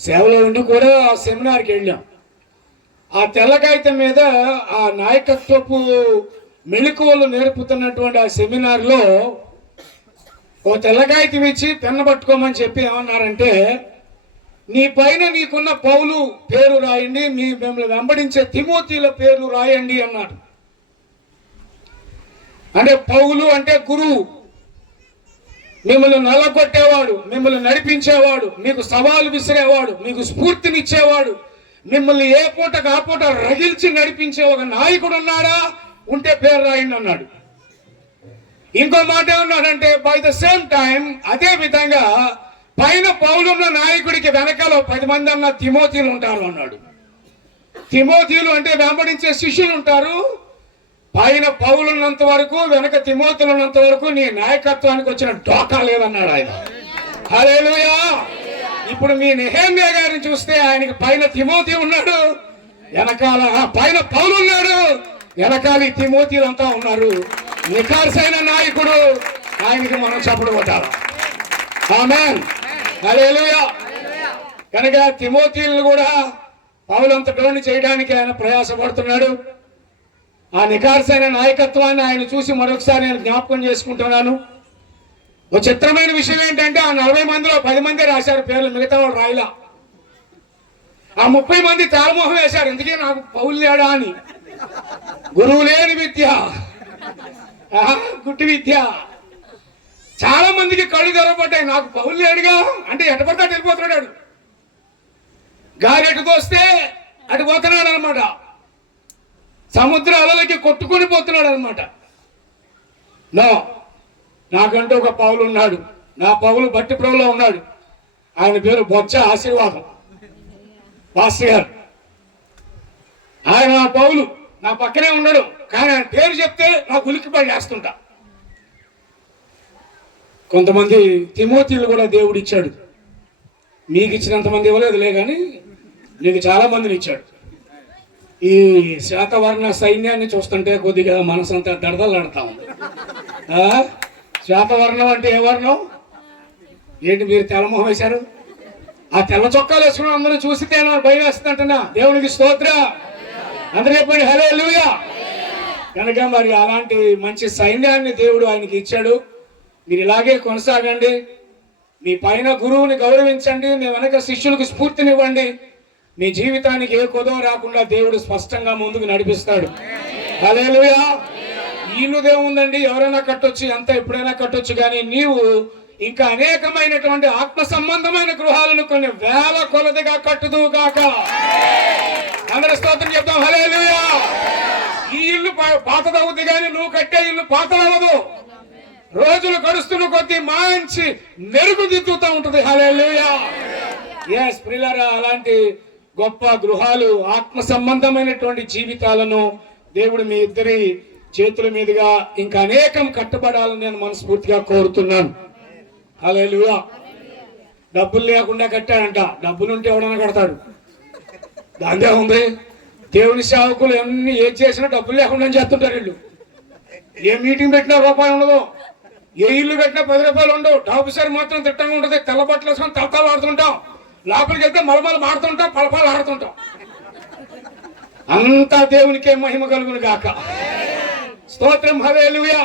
సేవలో ఉండి కూడా ఆ సెమినార్కి వెళ్ళాం. ఆ తెల్ల కాగితం మీద ఆ నాయకత్వపు మెళుకువలు నేర్పుతున్నటువంటి ఆ సెమినార్లో ఓ తెల్ల కాగితం ఇచ్చి పెన్ను పట్టుకోమని చెప్పి ఏమన్నారంటే, నీ పైన నీకున్న పౌలు పేరు రాయండి, మిమ్మల్ని వెంబడించే తిమోతిల పేర్లు రాయండి అన్నారు. అంటే పౌలు అంటే గురువు, మిమ్మల్ని నల్లగొట్టేవాడు, మిమ్మల్ని నడిపించేవాడు, మీకు సవాలు విసిరేవాడు, మీకు స్ఫూర్తినిచ్చేవాడు, మిమ్మల్ని ఏ పూటకు ఆ పూట రగిల్చి నడిపించే ఒక నాయకుడు ఉన్నాడా, ఉంటే పేరు రాయండి అన్నాడు. ఇంకో మాట ఏమన్నాడంటే, బై ద సేమ్ టైం అదే విధంగా పైన పౌలున్న నాయకుడికి వెనకాల 10 మంది అన్న తిమోతిలు ఉంటారు అన్నాడు. తిమోతిలు అంటే వెంబడించే శిష్యులు ఉంటారు. పైన పౌలున్నంత వరకు, వెనక తిమోతిలు ఉన్నంత వరకు నీ నాయకత్వానికి వచ్చిన డోకా లేదన్నాడు ఆయన. హల్లెలూయా. ఇప్పుడు మీ నెహెమ్యా గారిని చూస్తే ఆయనకి పైన తిమోతి ఉన్నాడు, వెనకాల పైన పౌలు ఉన్నాడు, వెనకాల తిమోతిలంతా ఉన్నారు. నిఖార్సైన నాయకుడు, ఆయనకి మనం చప్పుడు కొట్టాలి. ఆమేన్. హల్లెలూయా. కనుక తిమోతిలను కూడా పౌలంతటోని చేయడానికి ఆయన ప్రయాసపడుతున్నాడు. ఆ నిఖార్సైన నాయకత్వాన్ని ఆయన చూసి మరొకసారి నేను జ్ఞాపకం చేసుకుంటున్నాను. ఒక చిత్రమైన విషయం ఏంటంటే, ఆ 40 మందిలో 10 మంది రాశారు పేర్లు, మిగతా వాళ్ళు రాయిలా. ఆ 30 మంది తాళమోహం వేశారు, ఎందుకే నాకు పౌలు లేడా అని. గురువు లేని విద్య, గుడ్డి విద్య. చాలా మందికి కళ్ళు తెరవబడ్డాయి, నాకు పౌలు లేడుగా అంటే ఎటపడతా వెళ్ళిపోతున్నాడు. గాలి ఎటు తోస్తే అటు పోతున్నాడు అనమాట. సముద్ర అలలకి కొట్టుకొని పోతున్నాడు అనమాట. నాకంటూ ఒక పౌలు ఉన్నాడు. నా పౌలు బట్టి ప్రభులో ఉన్నాడు. ఆయన పేరు బొచ్చ ఆశీర్వాదం పాస్టర్ గారు. ఆయన నా పౌలు, నా పక్కనే ఉన్నాడు. కానీ ఆయన పేరు చెప్తే నాకు ఉలిక్కిపడి వేస్తుంటా. కొంతమంది తిమోతిలు కూడా దేవుడు ఇచ్చాడు. మీకు ఇచ్చినంతమంది ఇవ్వలేదులే, కానీ నీకు చాలా మందిని ఇచ్చాడు. ఈ శాతవర్ణ సైన్యాన్ని చూస్తుంటే కొద్దిగా మనసంతా దడదలాడుతా ఉంది. శాతవర్ణం అంటే ఏ వర్ణం ఏంటి? మీరు తెల్లమొహం వేశారు. ఆ తెల్ల చొక్కాలు వేసుకుని అందరూ చూస్తే భయం వేస్తుందంటున్నా. దేవునికి స్తోత్ర. అందరూ చెప్పండి హల్లెలూయా. కనుక మరి అలాంటి మంచి సైన్యాన్ని దేవుడు ఆయనకి ఇచ్చాడు. మీరు ఇలాగే కొనసాగండి. మీ పైన గురువుని గౌరవించండి. మీ వెనక శిష్యులకు స్ఫూర్తినివ్వండి. మీ జీవితానికి ఏ కొదవ రాకుండా దేవుడు స్పష్టంగా ముందుకు నడిపిస్తాడు. హల్లెలూయా. ఇల్లుదేముందండి, ఎవరైనా కట్టొచ్చు, ఎంత ఎప్పుడైనా కట్టొచ్చు. కానీ నీవు ఇంకా అనేకమైనటువంటి ఆత్మ సంబంధమైన గృహాలను కొన్ని వేల కొలదిగా కట్టుదువు గాక. అందరి స్తోత్రం చెప్తాం. హల్లెలూయా. ఈ ఇల్లు పాతదవుద్ది కానీ నువ్వు కట్టే ఇల్లు పాతదవ్వదు. రోజులు గడుస్తున్న కొద్దీ మంచి మెరుగు దిద్దుతూ ఉంటుంది. హల్లెలూయా. yes ప్రియులారా, అలాంటి గొప్ప గృహాలు, ఆత్మ సంబంధమైనటువంటి జీవితాలను దేవుడు మీ ఇద్దరి చేతుల మీదుగా ఇంకా అనేకం కట్టబడాలని నేను మనస్ఫూర్తిగా కోరుతున్నాను. హల్లెలూయా. డబ్బులు లేకుండా కట్టాడంట. డబ్బులుంటే ఎవడన్నా కడతాడు, దాందే ఉంది. దేవుని సేవకులు ఎన్ని ఏది చేసినా డబ్బులు లేకుండా చేస్తుంటారు. వీళ్ళు ఏ మీటింగ్ పెట్టినా రూపాయి ఉండదు, ఏ ఇల్లు కట్టినా 10 రూపాయలు ఉండవు. ఆఫీసర్ మాత్రం తిట్టంగా ఉంటుంది. తెల్ల బట్టలు వేసుకొని తలతాలు ఆడుతుంటాం. లోపలికి వెళ్తే మలమలు ఆడుతుంటాం, పలపాలు ఆడుతుంటాం. అంతా దేవునికే మహిమ కలుగును గాక. స్తోత్రం. హల్లెలూయా.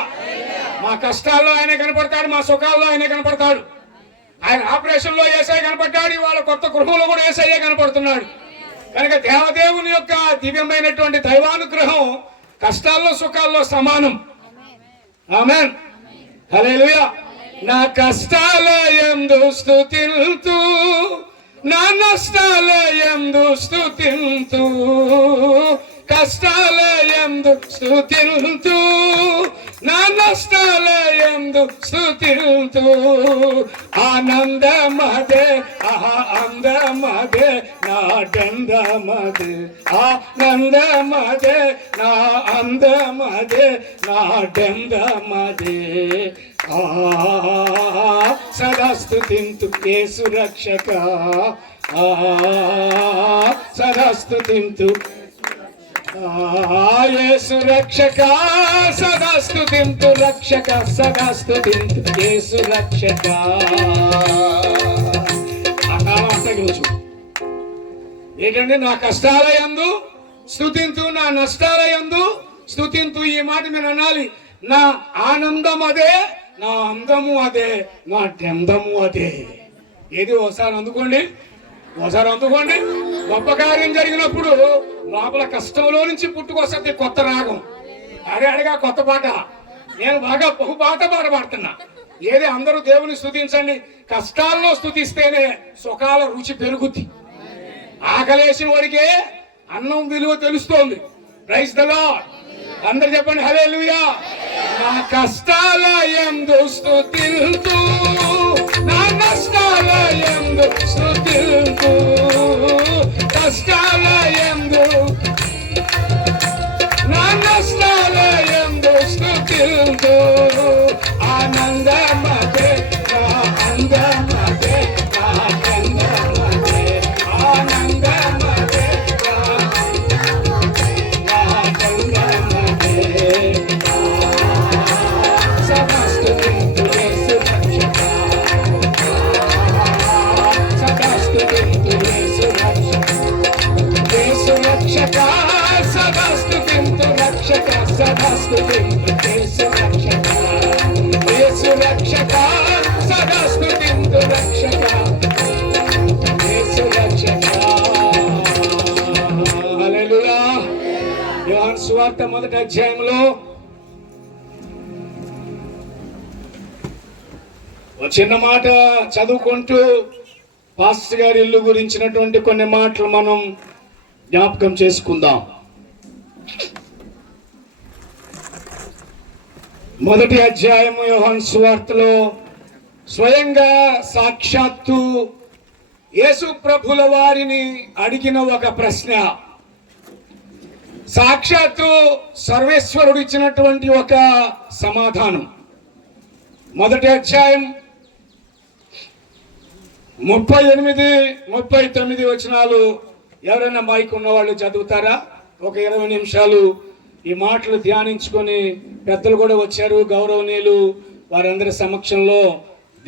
మా కష్టాల్లో ఆయన కనపడతాడు, మా సుఖాల్లో ఆయన కనపడతాడు. ఆయన ఆపరేషన్ లో యేసయ్య కనపడ్డాడు, వాళ్ళ కొత్త గృహంలో కూడా యేసయ్య కనపడుతున్నాడు. కనుక దేవదేవుని యొక్క దివ్యమైనటువంటి దైవానుగ్రహం కష్టాల్లో సుఖాల్లో సమానం. ఆమేన్. హల్లెలూయా. నా కష్టాల యందు స్తుతింతు, నా నష్టాల యందు స్తుతింతు, కష్టాల యందు స్తుతింతు, నా నష్టాల యందు స్తుతింతు, ఆనందమదే ఆహా అందమదే నాటందమదే, ఆనందమదే నా అందమదే నాటందమదే, సదా స్తుతింతు యేసు రక్షక, సదా స్తుతింతు యేసు రక్షక, సదా స్తుతింతు రక్షక, సదా స్తుతింతు యేసు రక్షక. ఏంటంటే నా కష్టాల యందు స్తుతింతు, నా నష్టాల యందు స్తుతింతు. ఈ మాట మీరు అనాలి. నా ఆనందం అదే, నా అందము అదే, నా డెందము అదే. ఏది ఒకసారి అందుకోండి, ఒకసారి అందుకోండి. గొప్ప కార్యం జరిగినప్పుడు లోపల కష్టంలో నుంచి పుట్టుకొస్తుంది కొత్త రాగం. అడిగా కొత్త పాట. నేను బాగా బహుపాట పాడుతున్నా. ఏది అందరూ దేవుని స్తుతించండి. కష్టాల్లో స్తుతిస్తేనే సుఖాల రుచి పెరుగుద్ది. ఆకలేసిన వాడికే అన్నం విలువ తెలుస్తోంది. Praise the lord. అందరు చెప్పండి హల్లెలూయా. నా కష్టాల యందు స్తుతింతు, నా నష్టాల యందు స్తుతింతు, కష్టాల యందు నా నష్టాల యందు స్తుతింతు, ఆనందమదే నా అందమదే నా ఆనందమదే, ఆనందమదే నా ఆనందమదే, సదా స్తుతింతు యేసు రక్షక, సదా స్తుతింతు యేసు రక్షక, యేసు రక్షక, సదా స్తుతింతు రక్షక, సదా స్తుతింతు యేసు రక్షక, యేసు రక్షక, సదా స్తుతింతు రక్షక, యేసు రక్షక. హల్లెలూయా. యోహాను సువార్త 1వ అధ్యాయంలో ఒక చిన్న మాట చదువుకుంటూ పాస్టర్ గారి ఇల్లు గురించినటువంటి కొన్ని మాటలు మనం జ్ఞాపకం చేసుకుందాం. 1వ అధ్యాయము యోహాను సువార్తలో స్వయంగా సాక్షాత్తు యేసు ప్రభుల వారిని అడిగిన ఒక ప్రశ్న, సాక్షాత్తు సర్వేశ్వరుడు ఇచ్చినటువంటి ఒక సమాధానం. 1వ అధ్యాయం 38, 39 వచనాలు ఎవరైనా మైక్ ఉన్న వాళ్ళు చదువుతారా? ఒక 20 నిమిషాలు ఈ మాటలు ధ్యానించుకొని పెద్దలు కూడా వచ్చారు, గౌరవనీయులు. వారందరి సమక్షంలో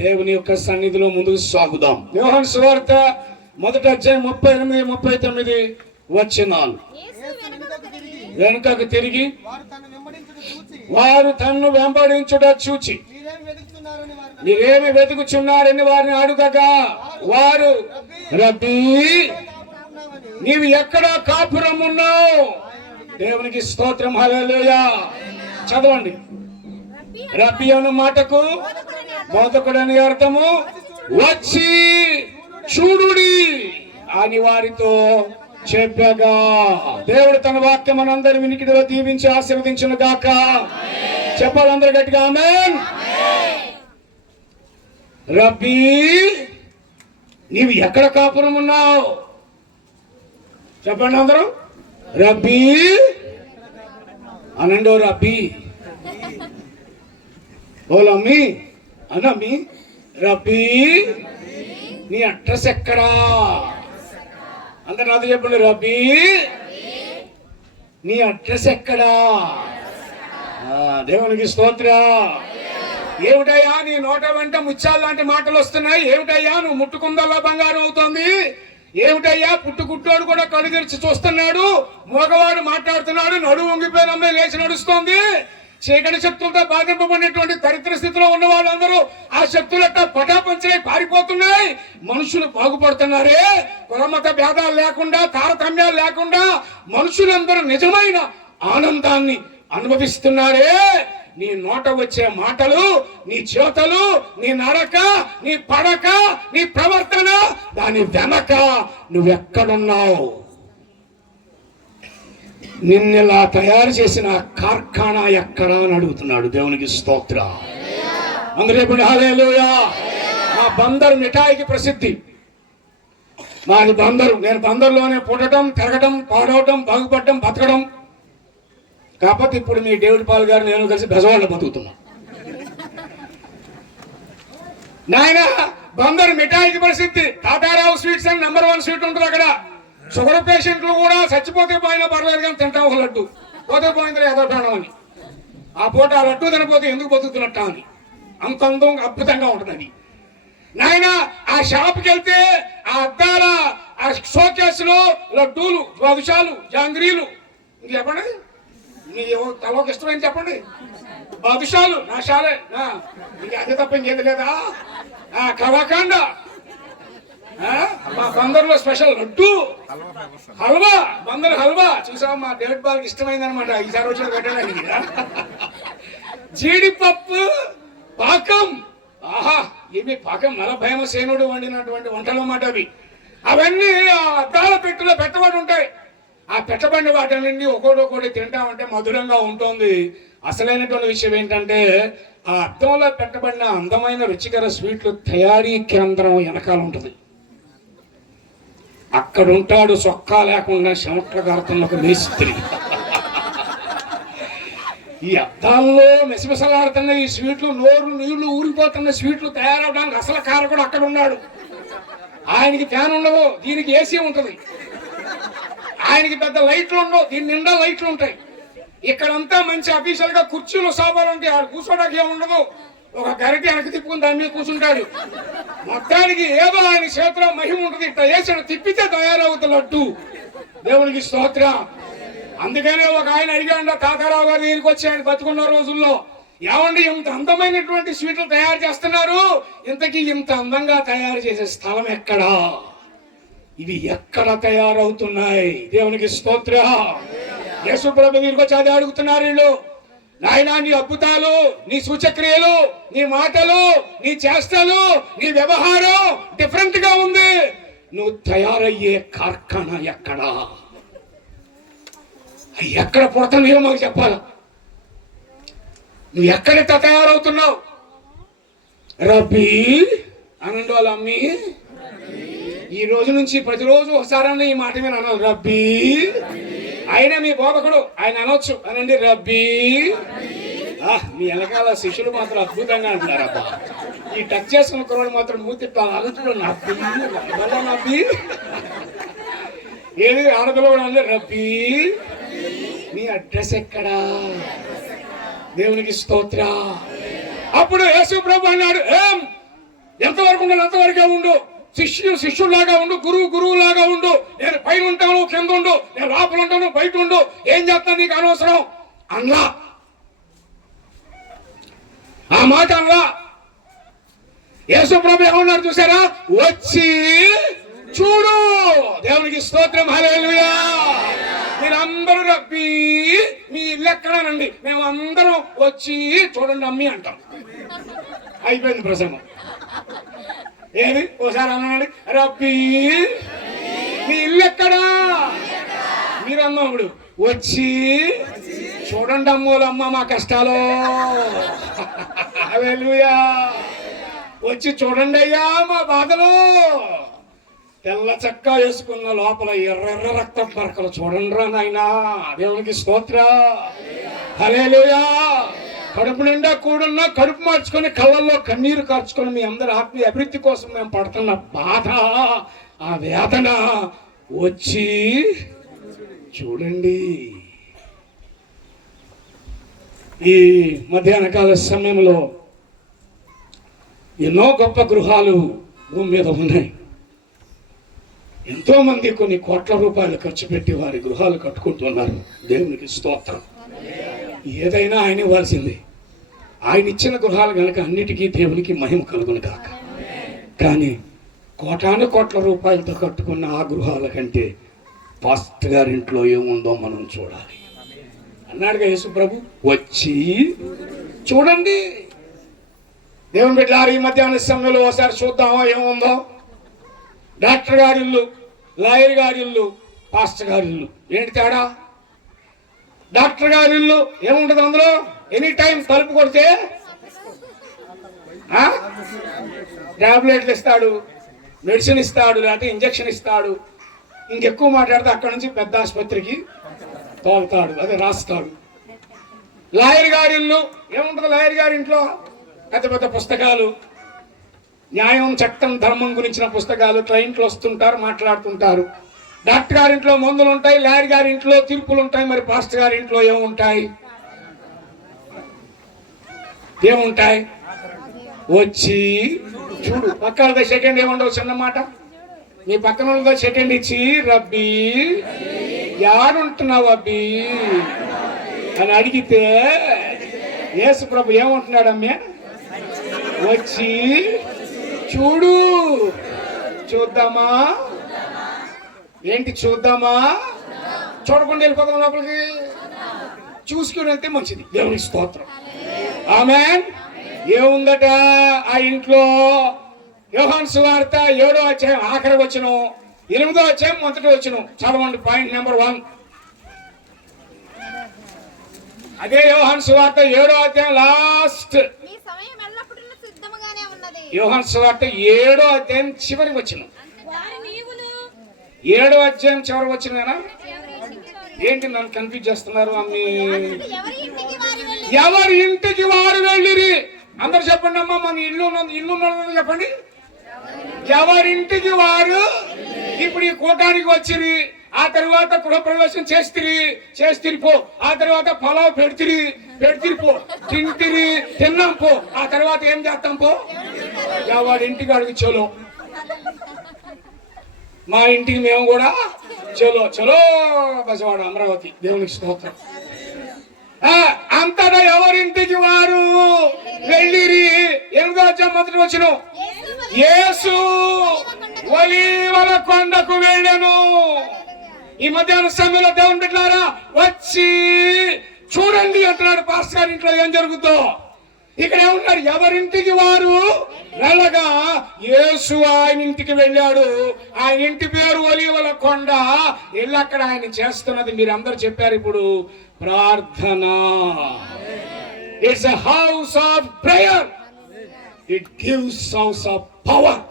దేవుని యొక్క సన్నిధిలో ముందుకు సాగుదాం. యోహాను సువార్త 1వ అధ్యాయం 38, 39 వచనాలు. వెనుకకు తిరిగి వారు తన్ను వెంబడించుట చూచి మీరేమి వెతుకుచున్నారని వారిని అడుగగా వారు, రబ్బీ నీవు ఎక్కడ కాపురం ఉన్నావు? దేవునికి స్తోత్రం. హల్లెలూయా. చదవండి. రబ్బీ అను మాటకు బోధకుడని అర్థము వచ్చి చూడుడి అని వారితో చెప్పగా. దేవుడు తన వాక్యం మనందరి వినికిడిలో దీవించి ఆశీర్వదించును గాక. చెప్పాలి అందరు గట్టిగా ఆమేన్. రబ్బీ నీవు ఎక్కడ కాపురం ఉన్నావు? చెప్పండి అందరూ. రబ్బీ అనండో. రబ్బీ ఓలమ్మి అనమ్మి. రబ్బీ నీ అడ్రస్ ఎక్కడా? అందరు నాతో చెప్పండి. రబ్బీ నీ అడ్రస్ ఎక్కడా? దేవునికి స్తోత్ర. ఏమిటయ్యా నీ నోట వెంట ముత్యాలు లాంటి మాటలు వస్తున్నాయి? ఏమిటయ్యా నువ్వు ముట్టుకుందల్లా బంగారం అవుతోంది? ఏమిటయ్యా పుట్టుకుట్టోడు కూడా కళ్ళు తెరిచి చూస్తున్నాడు, మగవాడు మాట్లాడుతున్నాడు, నడువు వంగిపోయిన అమ్మాయి లేచి నడుస్తోంది. చీకటి శక్తులతో బాధింపబడినటువంటి దరిద్ర స్థితిలో ఉన్న వాళ్ళందరూ ఆ శక్తులతో పటాపంచలై పారిపోతున్నాయి. మనుషులు బాగుపడుతున్నారే. కులమత భేదాలు లేకుండా, తారతమ్యాలు లేకుండా మనుషులందరూ నిజమైన ఆనందాన్ని అనుభవిస్తున్నారే. నీ నోట వచ్చే మాటలు, నీ చేతలు, నీ నడక, నీ పడక, నీ ప్రవర్తన, దాని వెనక నువ్వెక్కడున్నావు? నిన్నెలా తయారు చేసిన కార్ఖానా ఎక్కడా అని అడుగుతున్నాడు. దేవునికి స్తోత్ర. అందరూ ఇప్పుడు హల్లెలూయా. మా బందరు మిఠాయికి ప్రసిద్ధి. మాది బందరు. నేను బందరులోనే పుట్టడం, తిరగడం, పాడవటం, బాగుపడటం, బతకడం. కాకపోతే ఇప్పుడు మీ డేవిడ్ పాల్ గారు నేను కలిసి బెజవాడలో బతుకుతున్నాం. నాయన బందరు మిఠాయికి ప్రసిద్ధి. తాతారావు స్వీట్స్ అని నెంబర్ 1 స్వీట్ ఉంటుంది అక్కడ. షుగర్ పేషెంట్లు కూడా చచ్చిపోతే పోయినా పర్లేదు కానీ తింటాం ఒక లడ్డు. పోతే పోయిందో ఎదటాడం అని. ఆ పూట ఆ లడ్డు తినపోతే ఎందుకు బతుకుతున్నట్ట అని. అంత అందంగా అద్భుతంగా ఉంటుంది అది. నాయన ఆ షాప్కి వెళ్తే ఆ అద్దాల ఆ షోకేసులో లడ్డూలు, బాదుషాలు, జాంగ్రీలు, ఇంక చెప్పండి మీ తలకి ఇష్టమైంది చెప్పండి. బాదుషాలు నా షాలే ఇంక అదే తప్ప ఇంకేది లేదా? కవాకాండ, మా బందర్లో స్పెషల్ లడ్డు, హల్వా, బందర్ హల్వా చూసావా? మా డేవిడ్ బాల్కి ఇష్టమైంది అనమాట. ఈసారి వచ్చిన పెట్టడానికి జీడిపప్పు పాకం. ఆహా, ఏమి పాకం! నరభయమసేనుడు వండినటువంటి వంటలు అన్నమాట అవి. అవన్నీ ఆ అద్దాల పెట్టెలో పెట్టబడి ఉంటాయి. ఆ పెట్టబడిన వాటిని ఒక్కోటి తింటా ఉంటే మధురంగా ఉంటుంది. అసలైనటువంటి విషయం ఏంటంటే ఆ అద్దంలో పెట్టబడిన అందమైన రుచికర స్వీట్లు తయారీ కేంద్రం వెనకాల ఉంటుంది. అక్కడ ఉంటాడు చొక్కా లేకుండా చెమట్లగారుతున్న ఒక మేస్త్రి. ఈ అద్దాల్లో మెసమెసలాడుతున్న ఈ స్వీట్లు, నోరు నీళ్లు ఊరిపోతున్న స్వీట్లు తయారవడానికి అసలు కారకుడు అక్కడ ఉన్నాడు. ఆయనకి ఫ్యాన్ ఉండదు, దీనికి ఏసీ ఉంటుంది. ఆయనకి పెద్ద లైట్లు ఉండవు, దీని నిండా లైట్లు ఉంటాయి. ఇక్కడంతా మంచి అఫీషియల్ గా కుర్చీలు, సోఫాలు ఉంటాయి. ఆడు కూర్చోడానికి ఏముండదు. ఒక గరిటి వెనక్కి తిప్పుకుని దాని మీద కూర్చుంటాడు. మొత్తానికి ఏదో ఆయన చేతిలో మహిమ ఉంటుంది. ఇట్లా వేసాడు, తిప్పితే తయారవుతున్నట్టు. దేవునికి స్తోత్రం. అందుకనే ఒక ఆయన అడిగాడు తాతారావు గారు దగ్గరికి వచ్చి, ఆయన బతుకున్న రోజుల్లో, ఏమండి ఇంత అందమైనటువంటి స్వీట్లు తయారు చేస్తున్నారు, ఇంతకీ ఇంత అందంగా తయారు చేసే స్థలం ఎక్కడా? ఇవి ఎక్కడ తయారవుతున్నాయి? దేవునికి స్తోత్రం. యేసు ప్రభు దగ్గరికి వచ్చి అదే అడుగుతున్నారు వీళ్ళు. నాయనా, నీ అద్భుతాలు, నీ సూచక్రియలు, నీ మాటలు, నీ చేష్టలు, నీ వ్యవహారం డిఫరెంట్ గా ఉంది. నువ్వు తయారయ్యే కార్ఖానా ఎక్కడా? ఎక్కడ పుడతావు మాకు చెప్పాలి. నువ్వు ఎక్కడెట్లా తయారవుతున్నావు? రబ్బీ అనండి వాళ్ళ అమ్మి. ఈ రోజు నుంచి ప్రతిరోజు ఒకసారి ఈ మాట మీద అనాలి, రబ్బీ. ఆయన మీ బోధకుడు, ఆయన అనొచ్చు అనండి, రబ్బీ. మీ వెనకాల శిష్యులు మాత్రం అద్భుతంగా అంటున్నారు. అబ్బా, ఈ టచ్ చేసుకున్న కుర్రాడు మాత్రం మూతి అలుతుడు, నబ్బీ నబ్బీ. ఏది ఆడపిల్ల కూడా అంటే, రబ్బీ నీ అడ్రస్ ఎక్కడా? దేవునికి స్తోత్ర. అప్పుడు యేసు ప్రభు అన్నాడు, ఎంతవరకు ఉండాలి అంతవరకే ఉండు. శిష్యులాగా ఉండు, గురువులాగా ఉండు. నేను పైన ఉంటాను, కింద ఉండు. నేను లోపల ఉంటాను, బయట ఉండు. ఏం చేస్తాను నీకు అనవసరం అన్నా. ఆ మాట అన్నా. యేసు ప్రభు ఏమన్నారు చూసారా? వచ్చి చూడు. దేవునికి స్తోత్రం. హల్లెలూయా. మీరందరూ రబ్బీ మీ ఇల్లు ఎక్కడానండి, మేము అందరం వచ్చి చూడండి అమ్మి అంటాం. అయిపోయింది ప్రసంగం. ఏది ఓసారి అన్నాడు, రబ్బీ మీ ఇల్లు ఎక్కడా? మీరు అన్నప్పుడు వచ్చి చూడండి అమ్మోలమ్మ మా కష్టాలు. హల్లెలూయా. వచ్చి చూడండి అయ్యా మా బాధలు. తెల్ల చక్కా వేసుకున్న లోపల ఎర్ర రక్తం పరకలు చూడండి రా నాయనా. దేవునికి స్తోత్ర. హల్లెలూయా. కడుపు నిండా కూడున్నా కడుపు మార్చుకొని కళ్ళల్లో కన్నీరు కార్చుకొని మీ అందరి ఆత్మీయ అభివృద్ధి కోసం మేము పడుతున్న బాధ, ఆ వేదన వచ్చి చూడండి. ఈ మధ్యాహ్న కాల సమయంలో ఎన్నో గొప్ప గృహాలు భూమి మీద ఉన్నాయి. ఎంతో మంది కొన్ని కోట్ల రూపాయలు ఖర్చు పెట్టి వారి గృహాలు కట్టుకుంటున్నారు. దేవునికి స్తోత్రం. ఏదైనా ఆయన ఇవ్వాల్సిందే. ఆయన ఇచ్చిన గృహాలు కనుక అన్నిటికీ దేవునికి మహిమ కలుగును కాక. కానీ కోటాను కోట్ల రూపాయలతో కట్టుకున్న ఆ గృహాల కంటే పాస్టర్ గారింట్లో ఏముందో మనం చూడాలి. అన్నాడుగా యేసు ప్రభు, వచ్చి చూడండి. దేవుని బిడ్డలారా, ఈ మధ్యాహ్న సమయంలో ఒకసారి చూద్దామా ఏముందో. డాక్టర్ గారి ఇల్లు, లాయర్ గారి ఇల్లు, పాస్టర్ గారి ఇల్లు. ఏంటి తేడా? డాక్టర్ గారి ఇల్లు ఏముంటది అందులో? ఎనీ టైం తలుపు కొడితే టాబ్లెట్లు ఇస్తాడు, మెడిసిన్ ఇస్తాడు, లేకపోతే ఇంజక్షన్ ఇస్తాడు. ఇంకెక్కువ మాట్లాడితే అక్కడ నుంచి పెద్ద ఆసుపత్రికి తోలుతాడు, అదే రాస్తాడు. లాయర్ గారి ఇల్లు ఏముంటుంది? లాయర్ గారి ఇంట్లో పెద్ద పెద్ద పుస్తకాలు, న్యాయం, చట్టం, ధర్మం గురించిన పుస్తకాలు. క్లయింట్లు వస్తుంటారు, మాట్లాడుతుంటారు. డాక్టర్ గారి ఇంట్లో మందులు ఉంటాయి, లాయర్ గారి ఇంట్లో తీర్పులు ఉంటాయి. మరి పాస్టర్ గారి ఇంట్లో ఏముంటాయి? ఏముంటాయి? వచ్చి చూడు. పక్కన సెకండ్ ఏముండవు, చిన్న మాట. మీ పక్కన వాళ్ళతో సెకండ్ ఇచ్చి, రబ్బీ యాడుంటున్నావు అబ్బి అని అడిగితే యేసు ప్రభు ఏమంటున్నాడు? అమ్మే వచ్చి చూడు. చూద్దామా? ఏంటి చూద్దామా? చూడకుండా వెళ్ళిపోతాం లోపలికి. చూసుకుని వెళ్తే మంచిది. దేవునికి స్తోత్రం. ఆమేన్. ఏముందట ఆ ఇంట్లో? యోహాను సువార్త 7వ అధ్యాయం ఆఖరి వచనం, 8వ అధ్యాయం మొదటి వచనం చదవండి. Point number 1. అదే యోహాను సువార్త 7వ అధ్యాయం లాస్ట్. యోహాను సువార్త 7వ అధ్యాయం చివరి వచనం. 7వ అధ్యాయం చివరి వచనమేనా? ఏంటి నన్ను కన్ఫ్యూజ్ చేస్తున్నారు? అమ్మి ఎవరి ఇంటికి వారు వెళ్ళిరి. అందరు చెప్పండి అమ్మా. మన ఇల్లు ఉన్నది చెప్పండి. ఎవరింటికి వారు. ఇప్పుడు ఈ కూటానికి వచ్చిరి, ఆ తర్వాత గృహప్రవేశం చేస్తిరి పో. ఆ తర్వాత పొలావు పెడితిరి పో. తిన్నాం పో. ఆ తర్వాత ఏం చేస్తాం పో? ఎవరింటికి అడిగి చలో. మా ఇంటికి మేము కూడా చలో చలో. బజవాడ, అమరావతి. దేవునికి స్తోత్రం. అంతటా ఎవరింటికి వారు వెళ్ళిరి. 8వ అధ్యాయం మొదటి వచనం. యేసు ఒలీవల కొండకు వెళ్ళెను. ఈ మధ్యాహ్న సమయంలో దేవుని బిడ్డలారా, వచ్చి చూడండి అంటున్నాడు. పాస్టర్ గారి ఇంట్లో ఏం జరుగుతుందో ఇక్కడ ఏమన్నారు? ఎవరింటికి వారు వెళ్ళగా యేసు ఆయన ఇంటికి వెళ్ళాడు. ఆయన ఇంటి పేరు ఒలీవల కొండ. వెళ్ళి అక్కడ ఆయన చేస్తున్నది మీరు అందరు చెప్పారు ఇప్పుడు, ప్రార్థన. It's a house of prayer. It gives house of power.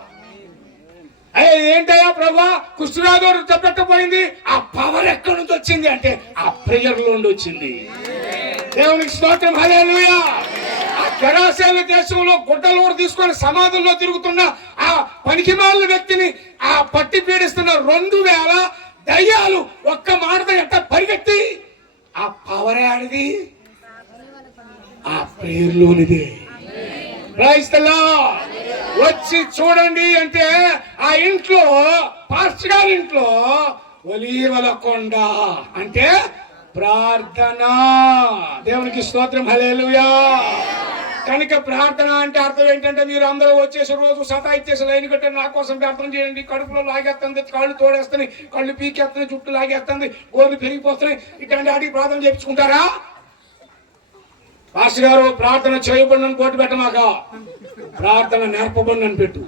ఏంటయ్యా ప్రభా, కుష్ఠరోగం చెప్పకపోయింది, ఆ పవర్ ఎక్కడి నుంచి వచ్చింది అంటే ఆ ప్రేయర్ లో వచ్చింది. దేవునికి స్తోత్రం. హల్లెలూయా. ఆ గెరాసేన దేశంలో గుడ్డలు తీసుకొని సమాధుల్లో తిరుగుతున్న ఆ పనికిమాలిన వ్యక్తిని ఆ పట్టి పీడిస్తున్న 2000 దయ్యాలు ఒక్క మాటతో ఎంత పరిగెత్తి, ఆ పవరే ఆడిది ఆ ప్రేయర్లోనిదే. Praise the lord. వచ్చి చూడండి అంటే ఆ ఇంట్లో, పాస్టర్ గారి ఇంట్లో ఒలీవల కొండ అంటే ప్రార్థన. దేవునికి స్తోత్రం. హల్లెలూయా. కనుక ప్రార్థన అంటే అర్థం ఏంటంటే, మీరు అందరూ వచ్చేసి రోజు సతాయిచ్చేసి లైన్ కట్టే నా కోసం ప్రార్థన చేయండి. కడుపులో లాగేస్తుంది, కాళ్ళు తోడేస్తుంది, కళ్ళు పీకేస్తుంది, జుట్టు లాగేస్తుంది, గోర్లు పెరిగిపోతున్నాయి, ఇట్లాంటి వాటికి ప్రార్థన చేయించుకుంటారా? పాస్టర్ గారు ప్రార్థన చేయబడినని పోటీ పెట్టమాక, ప్రార్థన నేర్పబడినని పెట్టు.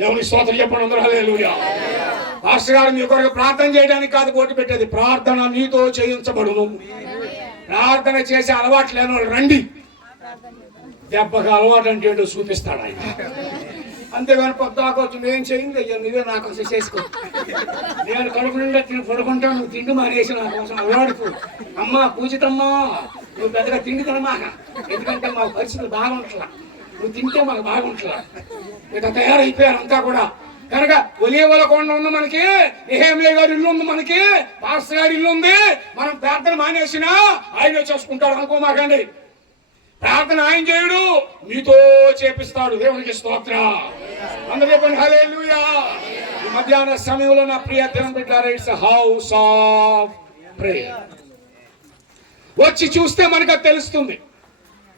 దేవుని స్తోత్రం చెప్పండి అందరూ. హల్లెలూయా. పాస్టర్ గారు మీ కొరకు ప్రార్థన చేయడానికి కాదు పోటీ పెట్టేది, ప్రార్థన నీతో చేయించబడును. ప్రార్థన చేసే అలవాటు లేని వాళ్ళు రండి, దెబ్బగా అలవాటు అంటే ఏంటో చూపిస్తాడు ఆయన. అంతేగాని పొద్దాకొచ్చు నేను చేయింది అయ్యా, నువ్వే నా కోసం చేసుకో, నేను కడుపు నిండా తిని పడుకుంటాను, నువ్వు తిండి మానేసి నా కోసం అలవాడుకు. అమ్మ పూజితమ్మా, నువ్వు పెద్దగా తిండి తినమాక, ఎందుకంటే మా పరిస్థితులు బాగుంటున్నా, నువ్వు తింటే మాకు బాగుంటున్నా. ఇక తయారైపోయారు అంతా కూడా. కనుక ఒలీవల కొండ ఉంది మనకి, నెహెమ్యా గారి ఇల్లు ఉంది మనకి, పాస్టర్ గారి ఇల్లు ఉంది. మనం ప్రార్థన మానేసినా ఆయన చేసుకుంటాడు అనుకోమాకండి. ప్రార్థన ఆయన చేయుడు, మీతో చేపిస్తాడు. దేవునికి స్తోత్రం. అందరూ చెప్పండి హల్లెలూయా. ఈ మధ్యాహ్న సమయంలో నా ప్రియ దేవుని బిడ్డలారా, ఇట్స్ హౌస్ ఆఫ్ ప్రేయర్. వచ్చి చూస్తే మనకు తెలుస్తుంది.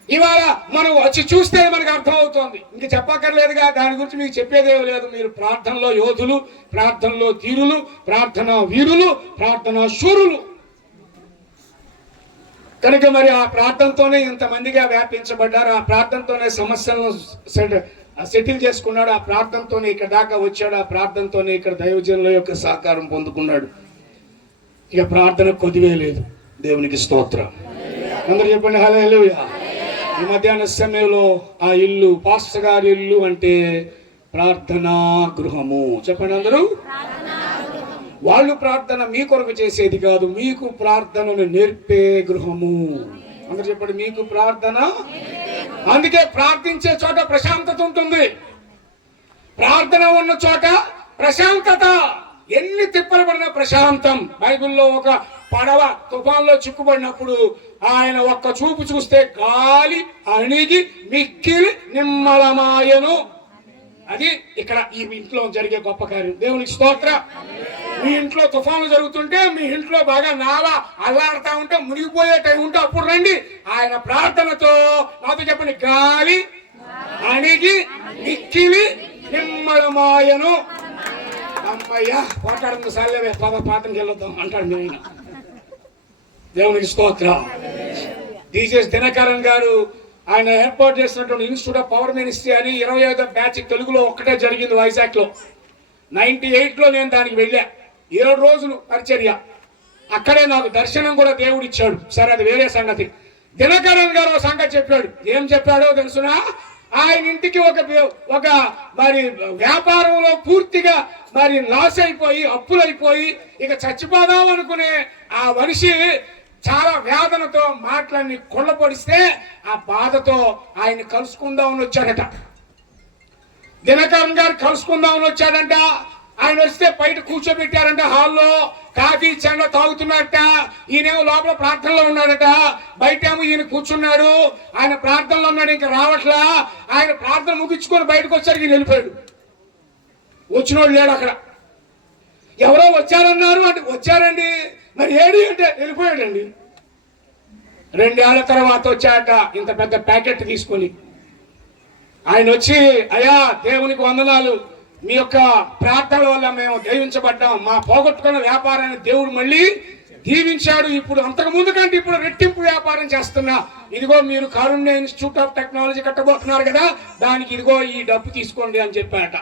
ఇవాళ మనం వచ్చి చూస్తే మనకు అర్థం అవుతుంది. ఇంక చెప్పక్కర్లేదుగా, దాని గురించి మీకు చెప్పేదేమీ లేదు. మీరు ప్రార్థనలో యోధులు, ప్రార్థనలో ధీరులు, ప్రార్థనా వీరులు, ప్రార్థనా శూరులు. కనుక మరి ఆ ప్రార్థనతోనే ఇంతమందిగా వ్యాపించబడ్డారు. ఆ ప్రార్థనతోనే సమస్యలను సెటిల్ చేసుకున్నాడు. ఆ ప్రార్థనతోనే ఇక్కడ దాకా వచ్చాడు. ఆ ప్రార్థనతోనే ఇక్కడ దైవజనుల యొక్క సహకారం పొందుకున్నాడు. ఇక ప్రార్థన కొద్దివే లేదు. దేవునికి స్తోత్రం. అందరూ చెప్పండి హల్లెలూయా. ఈ మధ్యాహ్న సమయంలో ఆ ఇల్లు, పాస్టర్ గారి ఇల్లు అంటే ప్రార్థనా గృహము. చెప్పండి అందరూ. వాళ్ళు ప్రార్థన మీ కొరకు చేసేది కాదు, మీకు ప్రార్థనను నేర్పే గృహము. అందరూ చెప్పండి, మీకు ప్రార్థన. అందుకే ప్రార్థించే చోట ప్రశాంతత ఉంటుంది. ప్రార్థన ఉన్న చోట ప్రశాంతత. ఎన్ని తిప్పలు పడినా ప్రశాంతం. బైబిల్లో ఒక పడవ తుఫాన్లో చిక్కుబడినప్పుడు ఆయన ఒక్క చూపు చూస్తే గాలి అణిగి మిక్కిలి నిమ్మలమాయను. అది ఇక్కడ ఈ ఇంట్లో జరిగే గొప్ప కార్యం. దేవునికి స్తోత్రం. మీ ఇంట్లో తుఫాన్లు జరుగుతుంటే, మీ ఇంట్లో బాగా నావ అల్లాడుతా ఉంటే, మునిగిపోయే టైం ఉంటే అప్పుడు రండి. ఆయన ప్రార్థనతో నాతో చెప్పండి, గాలి అణిగి మిక్కిలి నిమ్మలమాయను. అమ్మయ్యా పోటాడుతుంది సార్లేవే, పాతకి వెళ్ళొద్దాం అంటాడు మీ ఆయన. దేవునికి స్తోత్రం. టీచర్స్ దినకరన్ గారు ఆయన ఏర్పాటు చేసినటువంటి ఇన్స్టిట్యూట్ ఆఫ్ పవర్ మినిస్ట్రీ అని 25వ బ్యాచ్ తెలుగులో ఒక్కటే జరిగింది వైజాగ్లో. 98లో నేను దానికి వెళ్ళా. 7 రోజులు పరిచర్య. అక్కడే నాకు దర్శనం కూడా దేవుడు ఇచ్చాడు. సరే, అది వేరే సంగతి. దినకరన్ గారు సంగతి చెప్పాడు. ఏం చెప్పాడో తెలుసునా? ఆయన ఇంటికి ఒక మరి వ్యాపారంలో పూర్తిగా మరి లాస్ అయిపోయి, అప్పులైపోయి ఇక చచ్చిపోదాం అనుకునే ఆ మనిషి చాలా వేదనతో మాటలన్నీ కొల్లపొడిస్తే ఆ బాధతో ఆయన కలుసుకుందామని వచ్చాడట. దినకరన్ గారు కలుసుకుందామని వచ్చాడంట. ఆయన వస్తే బయట కూర్చోబెట్టారంట హాల్లో. కాఫీ చెండ తాగుతున్నట్ట. ఈయనేమో లోపల ప్రార్థనలో ఉన్నాడట. బయటేమో ఈయన కూర్చున్నాడు. ఆయన ప్రార్థనలో ఉన్నాడు, ఇంకా రావట్లా. ఆయన ప్రార్థన ముగించుకొని బయటకు వచ్చారు, ఈయన వెళ్ళిపోయాడు. వచ్చినోడు లేడు అక్కడ. ఎవరో వచ్చారన్నారు అంటే వచ్చారండి, మరి ఏడి అంటే వెళ్ళిపోయాడండి. 2 ఏళ్ల తర్వాత వచ్చాట ఇంత పెద్ద ప్యాకెట్ తీసుకొని. ఆయన వచ్చి, అయ్యా దేవునికి వందనాలు, మీ యొక్క ప్రార్థనల వల్ల మేము దీవించబడ్డాం. మా పోగొట్టుకున్న వ్యాపారాన్ని దేవుడు మళ్ళీ దీవించాడు. ఇప్పుడు అంతకు ముందు కంటే ఇప్పుడు రెట్టింపు వ్యాపారం చేస్తున్నా. ఇదిగో మీరు కారుణ్య ఇన్స్టిట్యూట్ ఆఫ్ టెక్నాలజీ కట్టబోతున్నారు కదా, దానికి ఇదిగో ఈ డబ్బు తీసుకోండి అని చెప్పాట.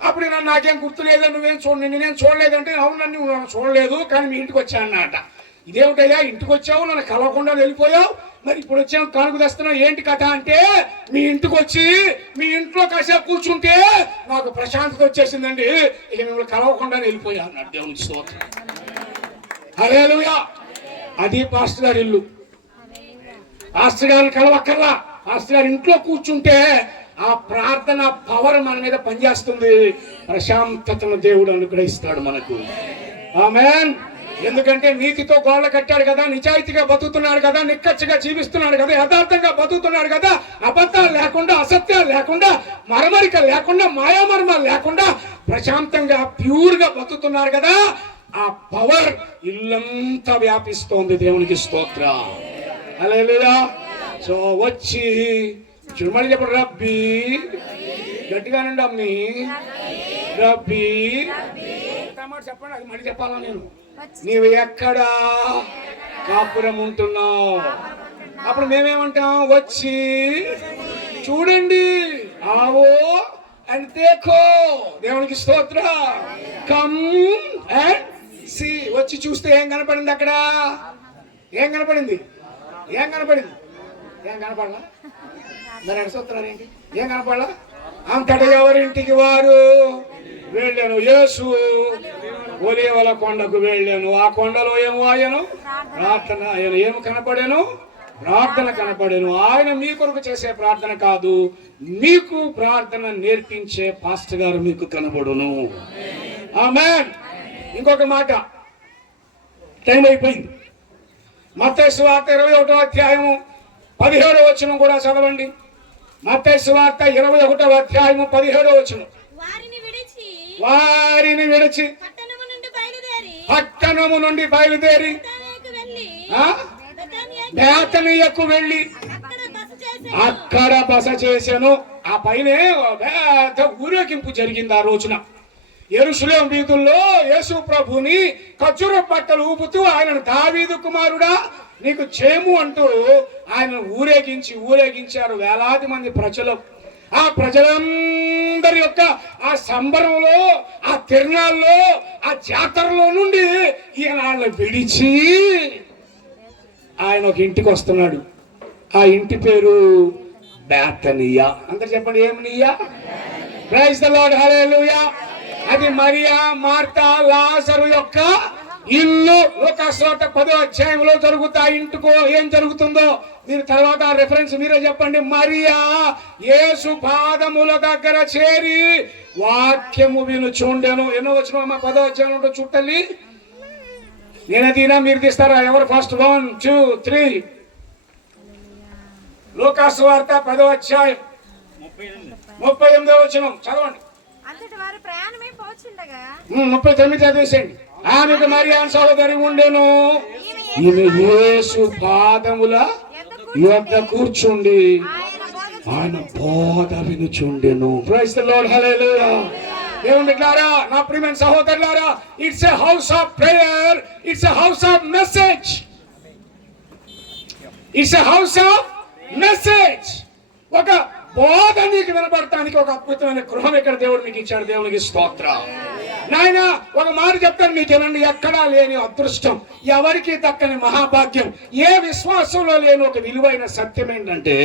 అప్పుడు నాకేం గుర్తు లేదా, నువ్వేం నేనేం చూడలేదంటే, అవును నన్ను చూడలేదు కానీ మీ ఇంటికి వచ్చా అన్నట. ఇదేమిటయ్యా ఇంటికి వచ్చావు, నన్ను కలవకుండా వెళ్ళిపోయావు, మరి ఇప్పుడు వచ్చావు కానుక తెస్తున్నావు, ఏంటి కథ అంటే, మీ ఇంటికి వచ్చి మీ ఇంట్లో కాసేపు కూర్చుంటే నాకు ప్రశాంతత వచ్చేసిందండి, ఇక మిమ్మల్ని కలవకుండా వెళ్ళిపోయా అన్నాడు. దేవునికి స్తోత్రం. హల్లెలూయా. అది పాస్టర్ గారి ఇల్లు. పాస్టర్ గారిని కలవక్కర్లా. పాస్టర్ గారి ఇంట్లో కూర్చుంటే ఆ ప్రార్థన పవర్ మన మీద పనిచేస్తుంది. ప్రశాంతతను దేవుడు అనుగ్రహిస్తాడు మనకు. ఆమేన్. ఎందుకంటే నీతితో గోళ్ళ కట్టాడు కదా, నిజాయితీగా బతుకుతున్నాడు కదా, నిక్కచ్చిగా జీవిస్తున్నాడు కదా, యథార్థంగా బతుకుతున్నాడు కదా, అబద్ధాలు లేకుండా, అసత్యాలు లేకుండా, మరమరిక లేకుండా, మాయామర్మాలు లేకుండా ప్రశాంతంగా ప్యూర్ గా బతుకుతున్నారు కదా. ఆ పవర్ ఇల్లంతా వ్యాపిస్తోంది. దేవునికి స్తోత్రం. హల్లెలూయా. సో వచ్చి చురుమని చెప్పండి, రబ్బీ. గట్టిగానండి అమ్మి, రబ్బీ. చెప్పండి, అది మళ్ళీ చెప్పాలా నేను. నీవు ఎక్కడా కాపురం ఉంటున్నావు. అప్పుడు మేమేమంటాం, వచ్చి చూడండి, ఆవో అండ్ తేకో. దేవునికి స్తోత్ర. Come and see. వచ్చి చూస్తే ఏం కనపడింది అక్కడ? ఏం కనపడింది? ఏం కనపడింది? ఏం కనపడలా? మరి అడుగుతున్నారు ఏంటి? ఏం కనపడలా? అంతటి ఎవరింటికి వారు వెళ్ళాను. యేసు ఒలీవల కొండకు వెళ్ళాను. ఆ కొండలో ఏమో ఆయను ప్రార్థన. ఆయన ఏమి కనపడాను? ప్రార్థన కనపడాను. ఆయన మీ కొరకు చేసే ప్రార్థన కాదు, మీకు ప్రార్థన నేర్పించే పాస్టర్ గారు మీకు కనబడును. ఆమేన్. ఇంకొక మాట, టైం అయిపోయింది. మత్తయి సువార్త 21వ అధ్యాయము 17వ వచనం కూడా చదవండి. మత్తయి సువార్త 21వ అధ్యాయము 17వ వచనం. వారిని విడిచి పట్టణము నుండి బయలుదేరి బేతనియకు వెళ్ళి అక్కడ బస చేశాను. ఆ పైనే పెద్ద ఊరేగింపు జరిగింది. ఆ రోజున యెరూషలేము వీధుల్లో యేసు ప్రభుని ఖర్జూర బట్టలు ఊపుతూ, ఆయనను దావీదు కుమారుడా నీకు చేయము అంటూ ఆయన ఊరేగించారు వేలాది మంది ప్రజలు. ఆ ప్రజలందరి యొక్క ఆ సంబరంలో, ఆ తిరునాళ్ళలో, ఆ జాతరలో నుండి ఈయన వాళ్ళని విడిచి ఆయన ఒక ఇంటికి వస్తున్నాడు. ఆ ఇంటి పేరు బేతనియా. అందరు చెప్పండి, ఏమనియా? ప్రైజ్ ద లార్డ్, హల్లెలూయా. అది మరియా, మార్తా, లాజరు యొక్క ఇల్లు. లూకాసు 10వ అధ్యాయంలో జరుగుతా ఇంటికో ఏం జరుగుతుందో మీరు తర్వాత రెఫరెన్స్ మీరే చెప్పండి. మరియా యేసు పాదముల దగ్గర చేరి వాక్యము వినుచుండెను. ఎన్నో వచ్చిన మా 10వ అధ్యాయం ఉంటో చుట్టలి. నేనే తీనా, మీరు తీస్తారా? ఎవరు ఫస్ట్? 1 2 3. లూకాసు 10వ అధ్యాయం 38వ వచనం చదవండి. 39 చదివేసేయండి. ఆమెకు మరియా సహోదరి ఉండెను. ఈమె యేసు పాదముల యొద్ద కూర్చుండి ఆయన బోధ వినుచుండెను. ప్రైజ్ ద లార్డ్, హల్లెలూయా. దేవుని బిడ్డలారా, నా ప్రియమైన సహోదరులారా, it's a house of prayer, it's a house of message, it's a house of message. ఒక బోధ నీకు వినపడటానికి ఒక అద్భుతమైన గృహం ఇక్కడ దేవుడు మీకు ఇచ్చాడు. దేవునికి స్తోత్రం. నాయన ఒక మాట చెప్తాను మీకు, ఏనండి, ఎక్కడా లేని అదృష్టం, ఎవరికి దక్కని మహాభాగ్యం, ఏ విశ్వాసంలో లేని ఒక విలువైన సత్యం ఏంటంటే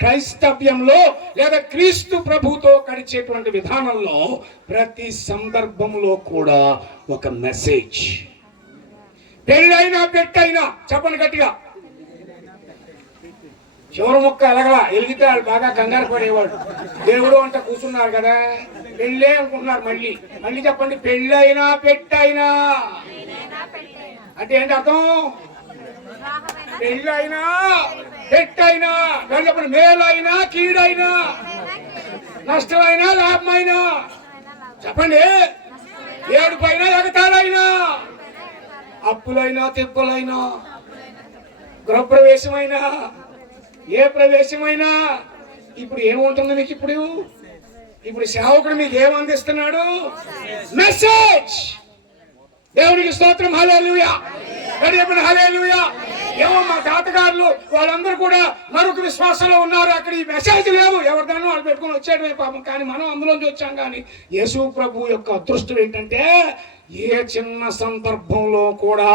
క్రైస్తవ్యంలో లేదా క్రీస్తు ప్రభుతో గడిచేటువంటి విధానంలో ప్రతి సందర్భంలో కూడా ఒక మెసేజ్. పెళ్ళైనా పెట్టైనా చెప్పండి గట్టిగా. చివరి ముక్క ఎలగలా ఎలిగితే వాళ్ళు బాగా కంగారు పడేవాడు. దేవుడు అంట కూర్చున్నారు కదా, పెళ్ళే అనుకుంటున్నారు. మళ్ళీ చెప్పండి, పెళ్ళైనా పెట్టైనా అంటే ఏంటి అర్థం? పెళ్ళైనా పెట్టైనా. చెప్పండి, మేలైనా కీడైనా, నష్టమైనా లాభమైనా. చెప్పండి, ఏడుపైనా ఎగతాళైనా, అప్పులైనా తిప్పులైనా, గృహప్రవేశమైనా, ఏ ప్రవేశమైనా. ఇప్పుడు ఏముంటుంది మీకు? ఇప్పుడు సేవకుడు మీకు ఏమందిస్తున్నాడు? మెసేజ్. దేవునికి స్తోత్రం, హల్లెలూయా. హల్లెలూయా. ఏమో మా తాతగారులు వాళ్ళందరూ కూడా మరొక విశ్వాసంలో ఉన్నారు. అక్కడ ఈ మెసేజ్ లేవు, ఎవరిదానో వాళ్ళు పెట్టుకుని వచ్చాడు పాపం. కానీ మనం అందులోంచి వచ్చాం. కానీ యేసు ప్రభు యొక్క అదృష్టం ఏంటంటే ఏ చిన్న సందర్భంలో కూడా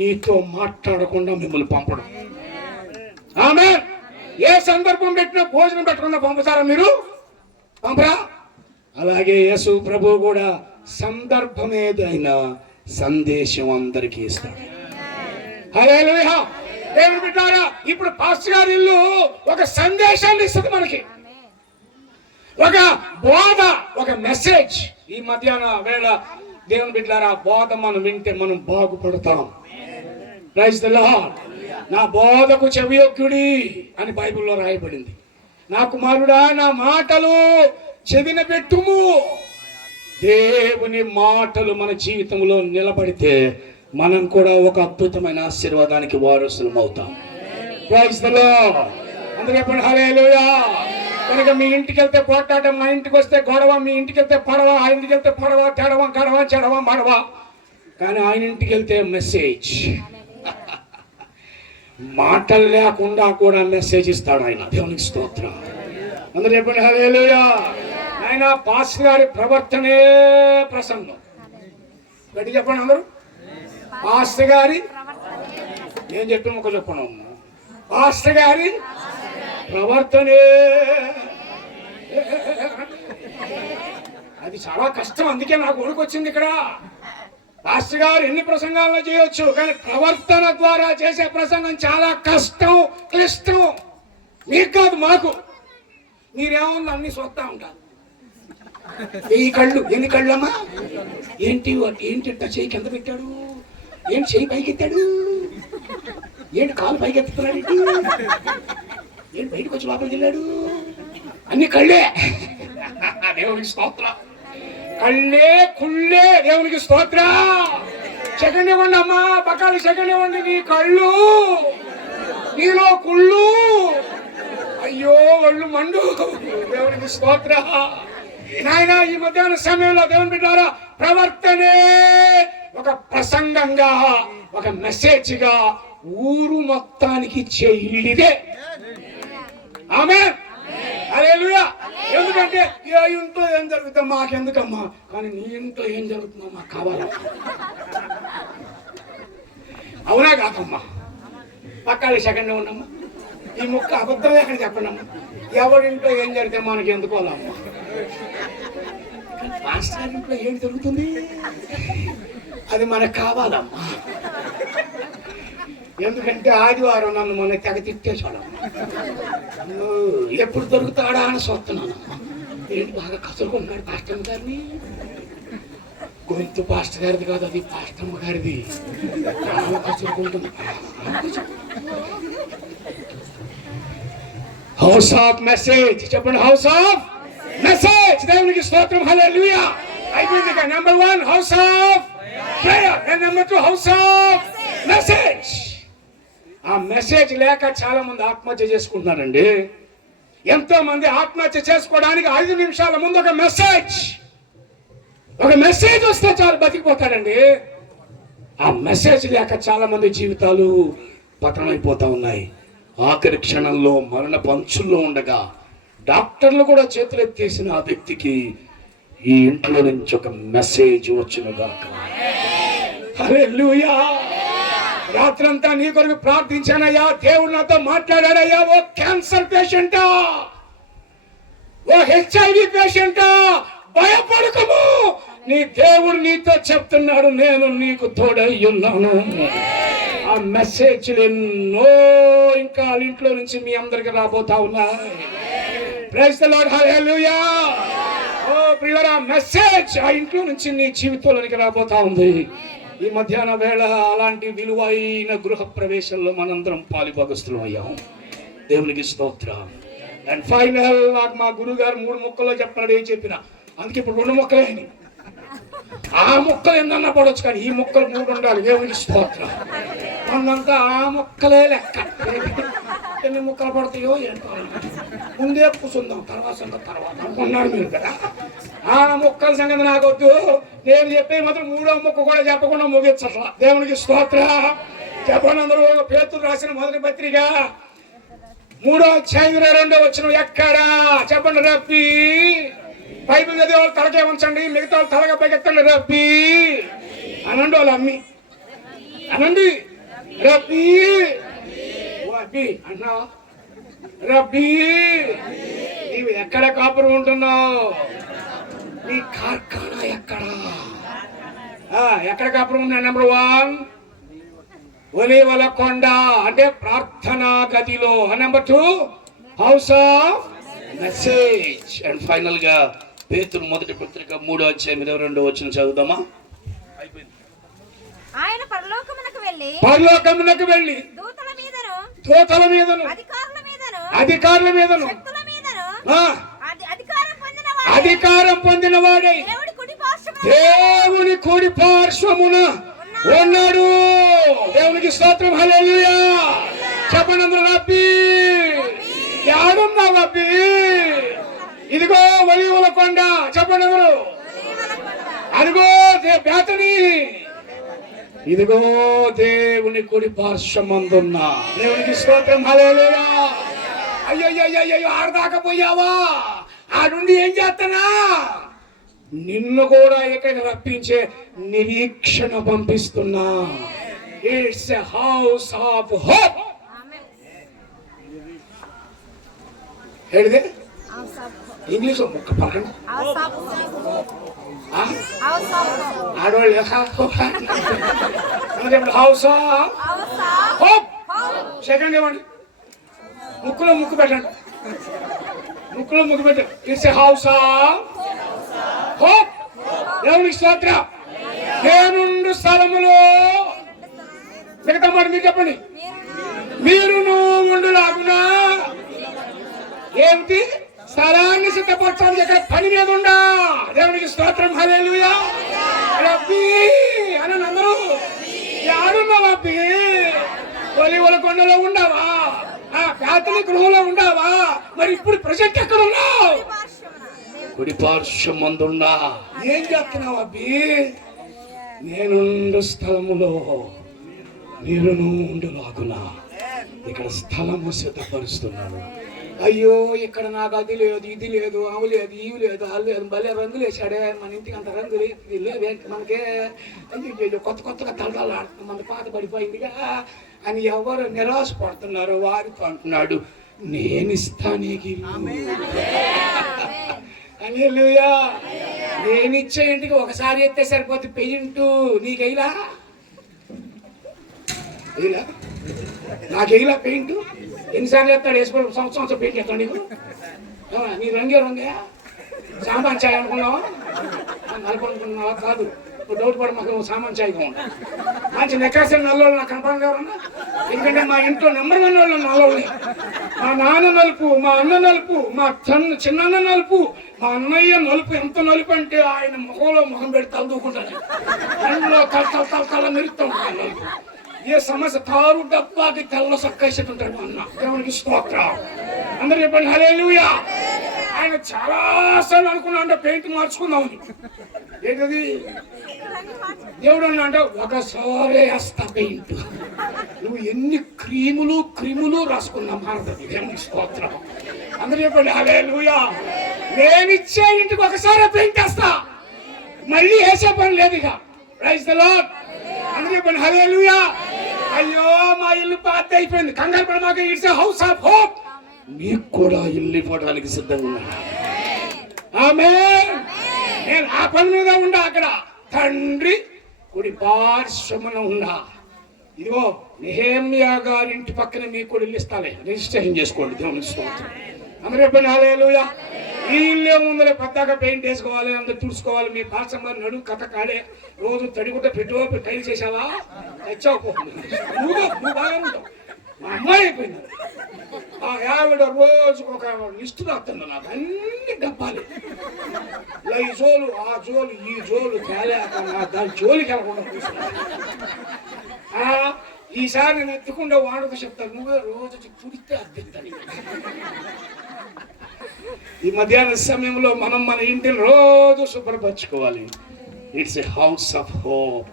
నీతో మాట్లాడకుండా మిమ్మల్ని పంపడం. ఆమేన్. ఏ సందర్భం పెట్టినా భోజనం పెట్టకుండా పంపుతారా మీరు? పంపరా? అలాగే యేసు ప్రభు కూడా సందర్భం ఏదైనా సందేశం అందరికీ ఇస్తాడు. హల్లెలూయా. దేవుని బిడ్డలారా, ఇప్పుడు పాస్టర్ గారి ఇల్లు ఒక సందేశాన్ని ఇస్తుంది మనకి, ఒక బోధ, ఒక మెసేజ్. ఈ మధ్యాహ్న వేళ దేవుని బిడ్డలారా, బోధ మనం వింటే మనం బాగుపడతాం. Praise the lord. నా బోధకు చెవియొగ్గుడి అని బైబిల్లో రాయబడింది. నా కుమారుడా, నా మాటలు చెవిన పెట్టుము. దేవుని మాటలు మన జీవితంలో నిలబడితే మనం కూడా ఒక అద్భుతమైన ఆశీర్వాదానికి వారసులం అవుతాం. Praise the lord. అందరూ చెప్పండి హల్లెలూయా. కనుక మీ ఇంటికి వెళ్తే పోట్లాటం, మా ఇంటికి వస్తే గొడవ, మీ ఇంటికి వెళ్తే పడవ, ఆ ఇంటికి వెళ్తే పడవ, తెడవ, గడవ, చెడవ, మడవ. కానీ ఆయన ఇంటికి వెళ్తే మెసేజ్. మాటలు లేకుండా కూడా మెసేజ్ ఇస్తాడు ఆయన. దేవునికి స్తోత్రం. అందరూ చెప్పండి హల్లెలూయా. ఆయన పాస్టర్ గారి ప్రవర్తనే ప్రసంగం. గట్టి చెప్పండి అందరూ. పాస్టర్ గారి, నేను చెప్పిన ఒక చెప్పను, పాస్టర్ గారి ప్రవర్తనే. అది చాలా కష్టం, అందుకే నాకు ఒడుకు వచ్చింది ఇక్కడ. పాస్టర్ గారు ఎన్ని ప్రసంగాలను చేయొచ్చు, కానీ ప్రవర్తన ద్వారా చేసే ప్రసంగం చాలా కష్టం, క్లిష్టం. మీకు కాదు, మాకు. మీరేమన్నా అన్ని చూస్తా ఉంటారు. ఈ కళ్ళు, ఎన్ని కళ్ళమ్మా? ఏంటి చేయి కింద పెట్టాడు, ఏంటి చేయి పైకెత్తాడు, ఏంటి కాలు పైకెత్తుతున్నాడు, ఏంటి బయటకు వచ్చి లోపలికి వెళ్ళాడు, అన్ని కళ్ళే. దేవునికి స్తోత్రం. కళ్ళే కుళ్ళే. దేవునికి స్తోత్రం. సెకండ్ ఇవ్వండి అమ్మా, పక్కన సెకండ్ ఇవ్వండి. నీ కళ్ళు, నీలో కుళ్ళు, అయ్యో ఒళ్ళు మండు. దేవునికి స్తోత్రం. నాయన, ఈ మధ్యాహ్న సమయంలో దేవుని బిడ్డలారా, ప్రవర్తనే ఒక ప్రసంగంగా, ఒక మెసేజ్ గా ఊరు మొత్తానికి ఇచ్చే ఇల్లు ఇదే. ఆమేన్, హల్లెలూయా. ఎందుకంటే ఏ ఇంట్లో ఏం జరుగుతుందో మాకెందుకమ్మా, కానీ నీ ఇంట్లో ఏం జరుగుతుందో మాకు కావాలా. అవునా కాదమ్మా? పక్కాలి సెకండ్ ఉండమ్మా. ఈ ముక్క అబద్ధమే అక్కడ చెప్పండి అమ్మా. ఎవరింట్లో ఏం జరిగితే మనకి ఎందుకోవాలమ్మా. పాస్టర్ ఇంట్లో ఏం జరుగుతుంది అది మనకు కావాలమ్మా. ఎందుకంటే ఆదివారం నన్ను మొన్న తెగ తిట్టేశాడమ్మా. ఎప్పుడు దొరుకుతాడా అని చూస్తున్నానమ్మా. ఏంటి బాగా కసురుకుంటున్నాడు పాస్టర్ గారిని. గొంతు పాస్టర్ గారిది కాదు, అది పాస్టమ్మ గారిది. చాలా కసురుకుంటుంది. హౌస్ ఆఫ్ మెసేజ్ చెప్పండి. House of message. దేవునికి స్తోత్రం, హల్లెలూయా. అయిపోయింది. Number 1 house of prayer, number 2 house of message. ఆ మెసేజ్ లేక చాలా మంది ఆత్మహత్య చేసుకుంటున్నారండి. ఎంతో మంది ఆత్మహత్య చేసుకోవడానికి 5 నిమిషాల ముందు ఒక మెసేజ్ వస్తే చాలు బతికిపోతాడండి. ఆ మెసేజ్ లేక చాలా మంది జీవితాలు పతనమైపోతా ఉన్నాయి. ఆఖరి క్షణంలో మరణ పంచుల్లో ఉండగా డాక్టర్లు కూడా చేతులెత్తేసిన ఆ వ్యక్తికి ఈ ఇంట్లో నుంచి ఒక మెసేజ్ వచ్చినగాక. హల్లెలూయా. రాత్రంతా నీ కొరకు ప్రార్థించానయ్యా, దేవుడు నాతో మాట్లాడాడయ్యా. ఓ క్యాన్సర్ పేషెంటా, ఓ HIV పేషెంటా, భయపడకము, నీ దేవుడు నీతో చెప్తున్నాడు, నేను నీకు తోడై ఉన్నాను. ఆ మెసేజ్ ఎన్నో ఇంకా ఇంట్లో నుంచి మీ అందరికి రాబోతా ఉన్నాయి. ప్రైజ్ ది లార్డ్, హల్లెలూయా. ఓ ప్రియులారా, మెసేజ్ ఆ ఇంట్లో నుంచి నీ జీవితంలోనికి రాబోతా ఉంది. ఈ మధ్యాహ్న వేళ అలాంటి విలువైన గృహ ప్రవేశంలో మనందరం పాలిభాగస్తులం అయ్యాం. దేవునికి స్తోత్రం. అండ్ ఫైనల్ నాకు మా గురువు గారు 3 ముక్కల్లో చెప్పినాడు. ఏం చెప్పినా అందుకే ఇప్పుడు 2 ముక్కలే. ఆ ముక్కలు ఎన్నన్నా పడవచ్చు, కానీ ఈ ముక్కలు 3 ఉండాలి. దేవునికి స్తోత్రం. మనంతా ఆ ముక్కలే లెక్క. ఎన్ని ముక్కలు పడతాయో ఏంటో ముందే కూర్చుందాం, తర్వాత అనుకున్నాడు మీరు కదా. ఆ ముక్కల సంగతి నాకొద్దు. నేను చెప్పే మాత్రం 3వ ముక్క కూడా చెప్పకుండా ముగించట్లా. దేవునికి స్తోత్రం. చెప్పండి అందరూ. పేతురు రాసిన మొదటి పత్రిక 3వ అధ్యాయం 22వ వచనం ఎక్కడా చెప్పండి. రబ్బీ. బైబిల్ చదివే వాళ్ళు తలకే ఉంచండి, మిగతా వాళ్ళు తలగా పైకెత్తండి. రబ్బీ అనండి. వాళ్ళు అమ్మి అనండి. రబ్బీ. ఓ అబ్బి అన్నావా? రబ్బీ. నీవు ఎక్కడ కాపురం ఉంటున్నావు? నీ కార్ఖానా ఎక్కడా? ఎక్కడ కాపురం ఉన్నా? నెంబర్ 1 ఒలీవల కొండ అంటే ప్రార్థనా గదిలో. Number 2 house of message. And final గా పేతురు మొదటి పత్రిక 3వ అధ్యాయం 22వ వచనం చదువుదామా? ఆయన పరలోకమునకు వెళ్ళి దూతల మీదను అధికారుల మీదను అధికారం పొందిన వాడై దేవుని కుడి పార్శ్వమున ఉన్నాడు. దేవునికి స్తోత్రం, హల్లెలూయా. చెప్పండి అందరూ. రబ్బీ. యాడున్నావు రబ్బీ? ఇదిగో ఒలీవల కొండ. చెప్పండి అందరూ. అదిగో బేతనీ. ఇదిగో దేవుని కుడి పార్శ్వమందున్నా. దేవునికి స్తోత్రం, హల్లెలూయా. అయ్యో ఆడదాకా పోయావా? ఆడుండి ఏం చేస్తానా? నిన్ను కూడా ఇక్కడికి రప్పించే నిరీక్షణ పంపిస్తున్నా. It's a house of hope. ఏడిదే ఇంగ్లీష్ ముక్క పలకండి. ఆడవాళ్ళు హౌస్ ఆఫ్ హోప్. సెకండ్ ఇవ్వండి. ముక్కులో ముక్కు పెట్టండి. It's a house of hope. దేవునికి స్తోత్రం. నేనుండు స్థలములో. మిగతా మాట మీరు చెప్పండి. మీరును ఉండులాగునా. ఏమిటి? స్థలాన్ని సిద్ధపరచాలి. ఇక్కడ పని మీద ఉండా. దేవునికి స్తోత్రం, హల్లెలూయా. రబ్బీ అని అందరూ. యాడున్నావా రబ్బీ? ఒలీవల కొండలో ఉండావా? ప్రార్థన గృహంలో ఉండావా? మరి ఇప్పుడు ప్రజెంట్ ఎక్కడ ఉన్నావు? కుడి పార్శ్వం మందున్నా. ఏం చేస్తున్నావు అబ్బి? నేనుండు స్థలములో మీరును ఉండులాగున ఇక్కడ స్థలము సిద్ధపరుస్తున్నాను. అయ్యో ఇక్కడ నాకు అది లేదు, ఇది లేదు, అవు లేదు, ఇవి లేదు, అది లేదు, భలే రంగులు వేసాడే, మన ఇంటికి అంత రంగులు ఇది లేదు, మనకే అయ్యో కొత్త కొత్తగా తలదాలు ఆడుతుంది, మన పాత పడిపోయిందిగా అని ఎవరు నిరాశపడుతున్నారో వారితో అంటున్నాడు, నేను ఇస్తాను నీకు హల్లెలూయా. నేను ఇచ్చే ఇంటికి ఒకసారి ఎత్తే సరిపోతే పెయింటు నీకెయిలా నాకెయిలా పెయింట్ ఎన్నిసార్లు ఎత్తాడు వేసుకోవడం, సంవత్సరం పెయింట్ ఎత్తాడు నీకు, నీ రంగే సామాన్ చాయ్ అనుకున్నావా, అనుకుంటున్నావా? కాదు, ఇప్పుడు డౌట్ పడి మాకు సామాన్ చాయ్గా ఉంటాం. మంచి నెక్లెస్ నల్లోళ్ళు నాకు కనపడంగా ఉన్నా, ఎందుకంటే మా ఇంట్లో నెంబర్ 1 వాళ్ళు నల్లోళ్ళే. మా నాన్న నలుపు, మా అన్న నలుపు, మా చిన్నన్న నలుపు, మా అన్నయ్య నలుపు. ఎంత నలుపు అంటే ఆయన ముఖంలో ముఖం పెట్టి తలదూకుంటాను, అందులో తల మెరుస్తూ ఉంటాను నలుపు. ఏ సమస్య తారు డబ్బాకి తెల్ల సక్కేసేట్టు ఉంటాడు అన్న. దేవునికి స్తోత్రం. అందరూ చెప్పండి హల్లెలూయా. ఆయన చాలా సార్లు అనుకున్నా అంటే పెయింట్ మార్చుకుందామని. ఏంటది దేవుడు అన్నా అంటే ఒకసారి వేస్తా పెయింట్. నువ్వు ఎన్ని క్రీములు రాసుకున్నా మారదు. దేవునికి స్తోత్రం. అందరూ చెప్పండి హల్లెలూయా. నేనిచ్చే ఇంటికి ఒకసారి పెయింట్ వేస్తా, మళ్ళీ వేసే పని లేదు ఇక. Praise the lord. అందరూ చెప్పండి హల్లెలూయా. అయ్యో మా ఇల్లు పాత అయిపోయింది, కంగారు పడి మాకు ఇట్స్ హౌస్ ఆఫ్ హోప్. మీకు కూడా ఇల్లు ఇవ్వడానికి సిద్ధంగా ఉన్నాను. ఆమేన్. నేను ఆ పని మీద ఉండా, అక్కడ తండ్రి కుడి పార్శ్వమున ఉండా. ఇదిగో నెహెమ్యా గారి ఇంటి పక్కన మీకు కూడా ఇల్లు ఇస్తాలే, రిజిస్ట్రేషన్ చేసుకోండి. దేవుని స్తోత్రం. అందరూ చెప్పండి హల్లెలూయా. ఈ ఇల్లే ముందరే పెద్దగా పెయింట్ వేసుకోవాలి, అందరు తుడుచుకోవాలి. మీ పార్శ్వం గారు నడుము కథ కాడే, రోజు తడిగుట్ట పెట్టు టైల్ చేసావా, తెచ్చావు, నువ్వు బాగా ఉంటావు. మా అమ్మాయి అయిపోయింది, ఆ ఆవిడ రోజు ఒక లిస్టు రాస్తుంది నాకు, అన్ని డబ్బాలు, ఈ జోలు, ఆ జోలు, ఈ జోలు తేలేక దాని జోలికి వెళ్ళకుండా కూర్చున్నా. ఈసారి నేను ఎత్తుకుంటే వాడుతూ చెప్తాను, నువ్వే రోజు తుడితే అద్దెంతాను. ఈ మధ్యాహ్న సమయంలో మనం మన ఇంటిని రోజు శుభ్రపరచుకోవాలి. It's a house of hope.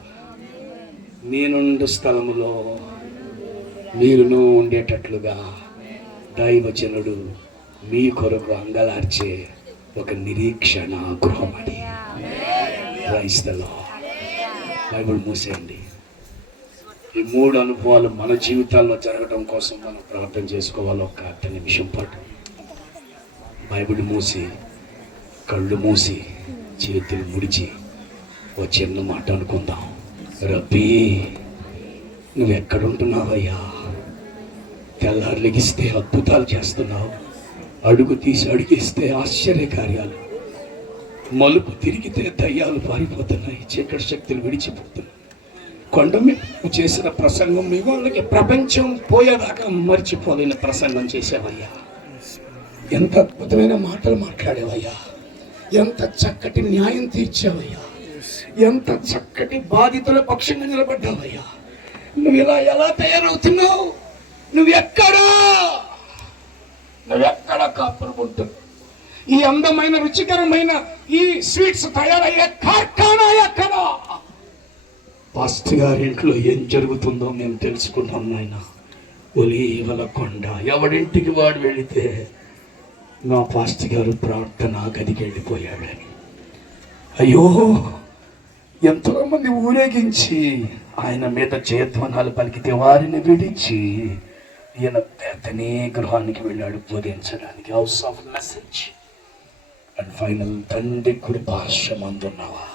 నేనుండు స్థలములో మీరును ఉండేటట్లుగా దైవజనుడు మీ కొరకు అంగలార్చే ఒక నిరీక్షణ గృహం అది. Praise the lord. బైబిల్ మూసేయండి. ఈ 3 అనుభవాలు మన జీవితాల్లో జరగడం కోసం మనం ప్రార్థన చేసుకోవాలి. ఒక 10 నిమిషం పాటు బైబిల్ మూసి, కళ్ళు మూసి, చేతులు ముడిచి ఓ చిన్న మాట అనుకుందాం. రబ్బీ, నువ్వెక్కడుంటున్నావయ్యా? తెల్లారు లెగిస్తే అద్భుతాలు చేస్తున్నావు, అడుగు తీసి అడిగేస్తే ఆశ్చర్య కార్యాలు, మలుపు తిరిగితే దయ్యాలు పారిపోతున్నాయి, చీకటి శక్తులు విడిచిపోతున్నాయి. కొండ మీద నువ్వు చేసిన ప్రసంగం మీ వాళ్ళకి ప్రపంచం పోయేదాకా మర్చిపోలేని ప్రసంగం చేసావయ్యా. ఎంత అద్భుతమైన మాటలు మాట్లాడేవయ్యా, ఎంత చక్కటి న్యాయం తీర్చావయ్యా, ఎంత చక్కటి బాధితుల పక్షంగా నిలబడ్డావయ్యా. నువ్వు ఇలా ఎలా తయారవుతున్నావు? నువ్వెక్కడ కాపురం ఉంటున్నావు? ఈ అందమైన రుచికరమైన ఈ స్వీట్స్ తయారయ్యే కార్ఖానా ఎక్కడ? పాస్టర్ గారి ఇంట్లో ఏం జరుగుతుందో మేము తెలుసుకున్నాం నాయన. ఒలీవల కొండ, ఎవడింటికి వాడు వెళితే నా పాస్టర్ గారు ప్రార్థన గదికి వెళ్ళిపోయాడని. అయ్యో, ఎంతోమంది ఊరేగించి ఆయన మీద జయధ్వనాలు పలికితే వారిని విడిచి ఈయన బేతనీ గృహానికి వెళ్ళాడు బోధించడానికి. House of message and final తండ్రి కుడి పార్శ్వమందున్నావా,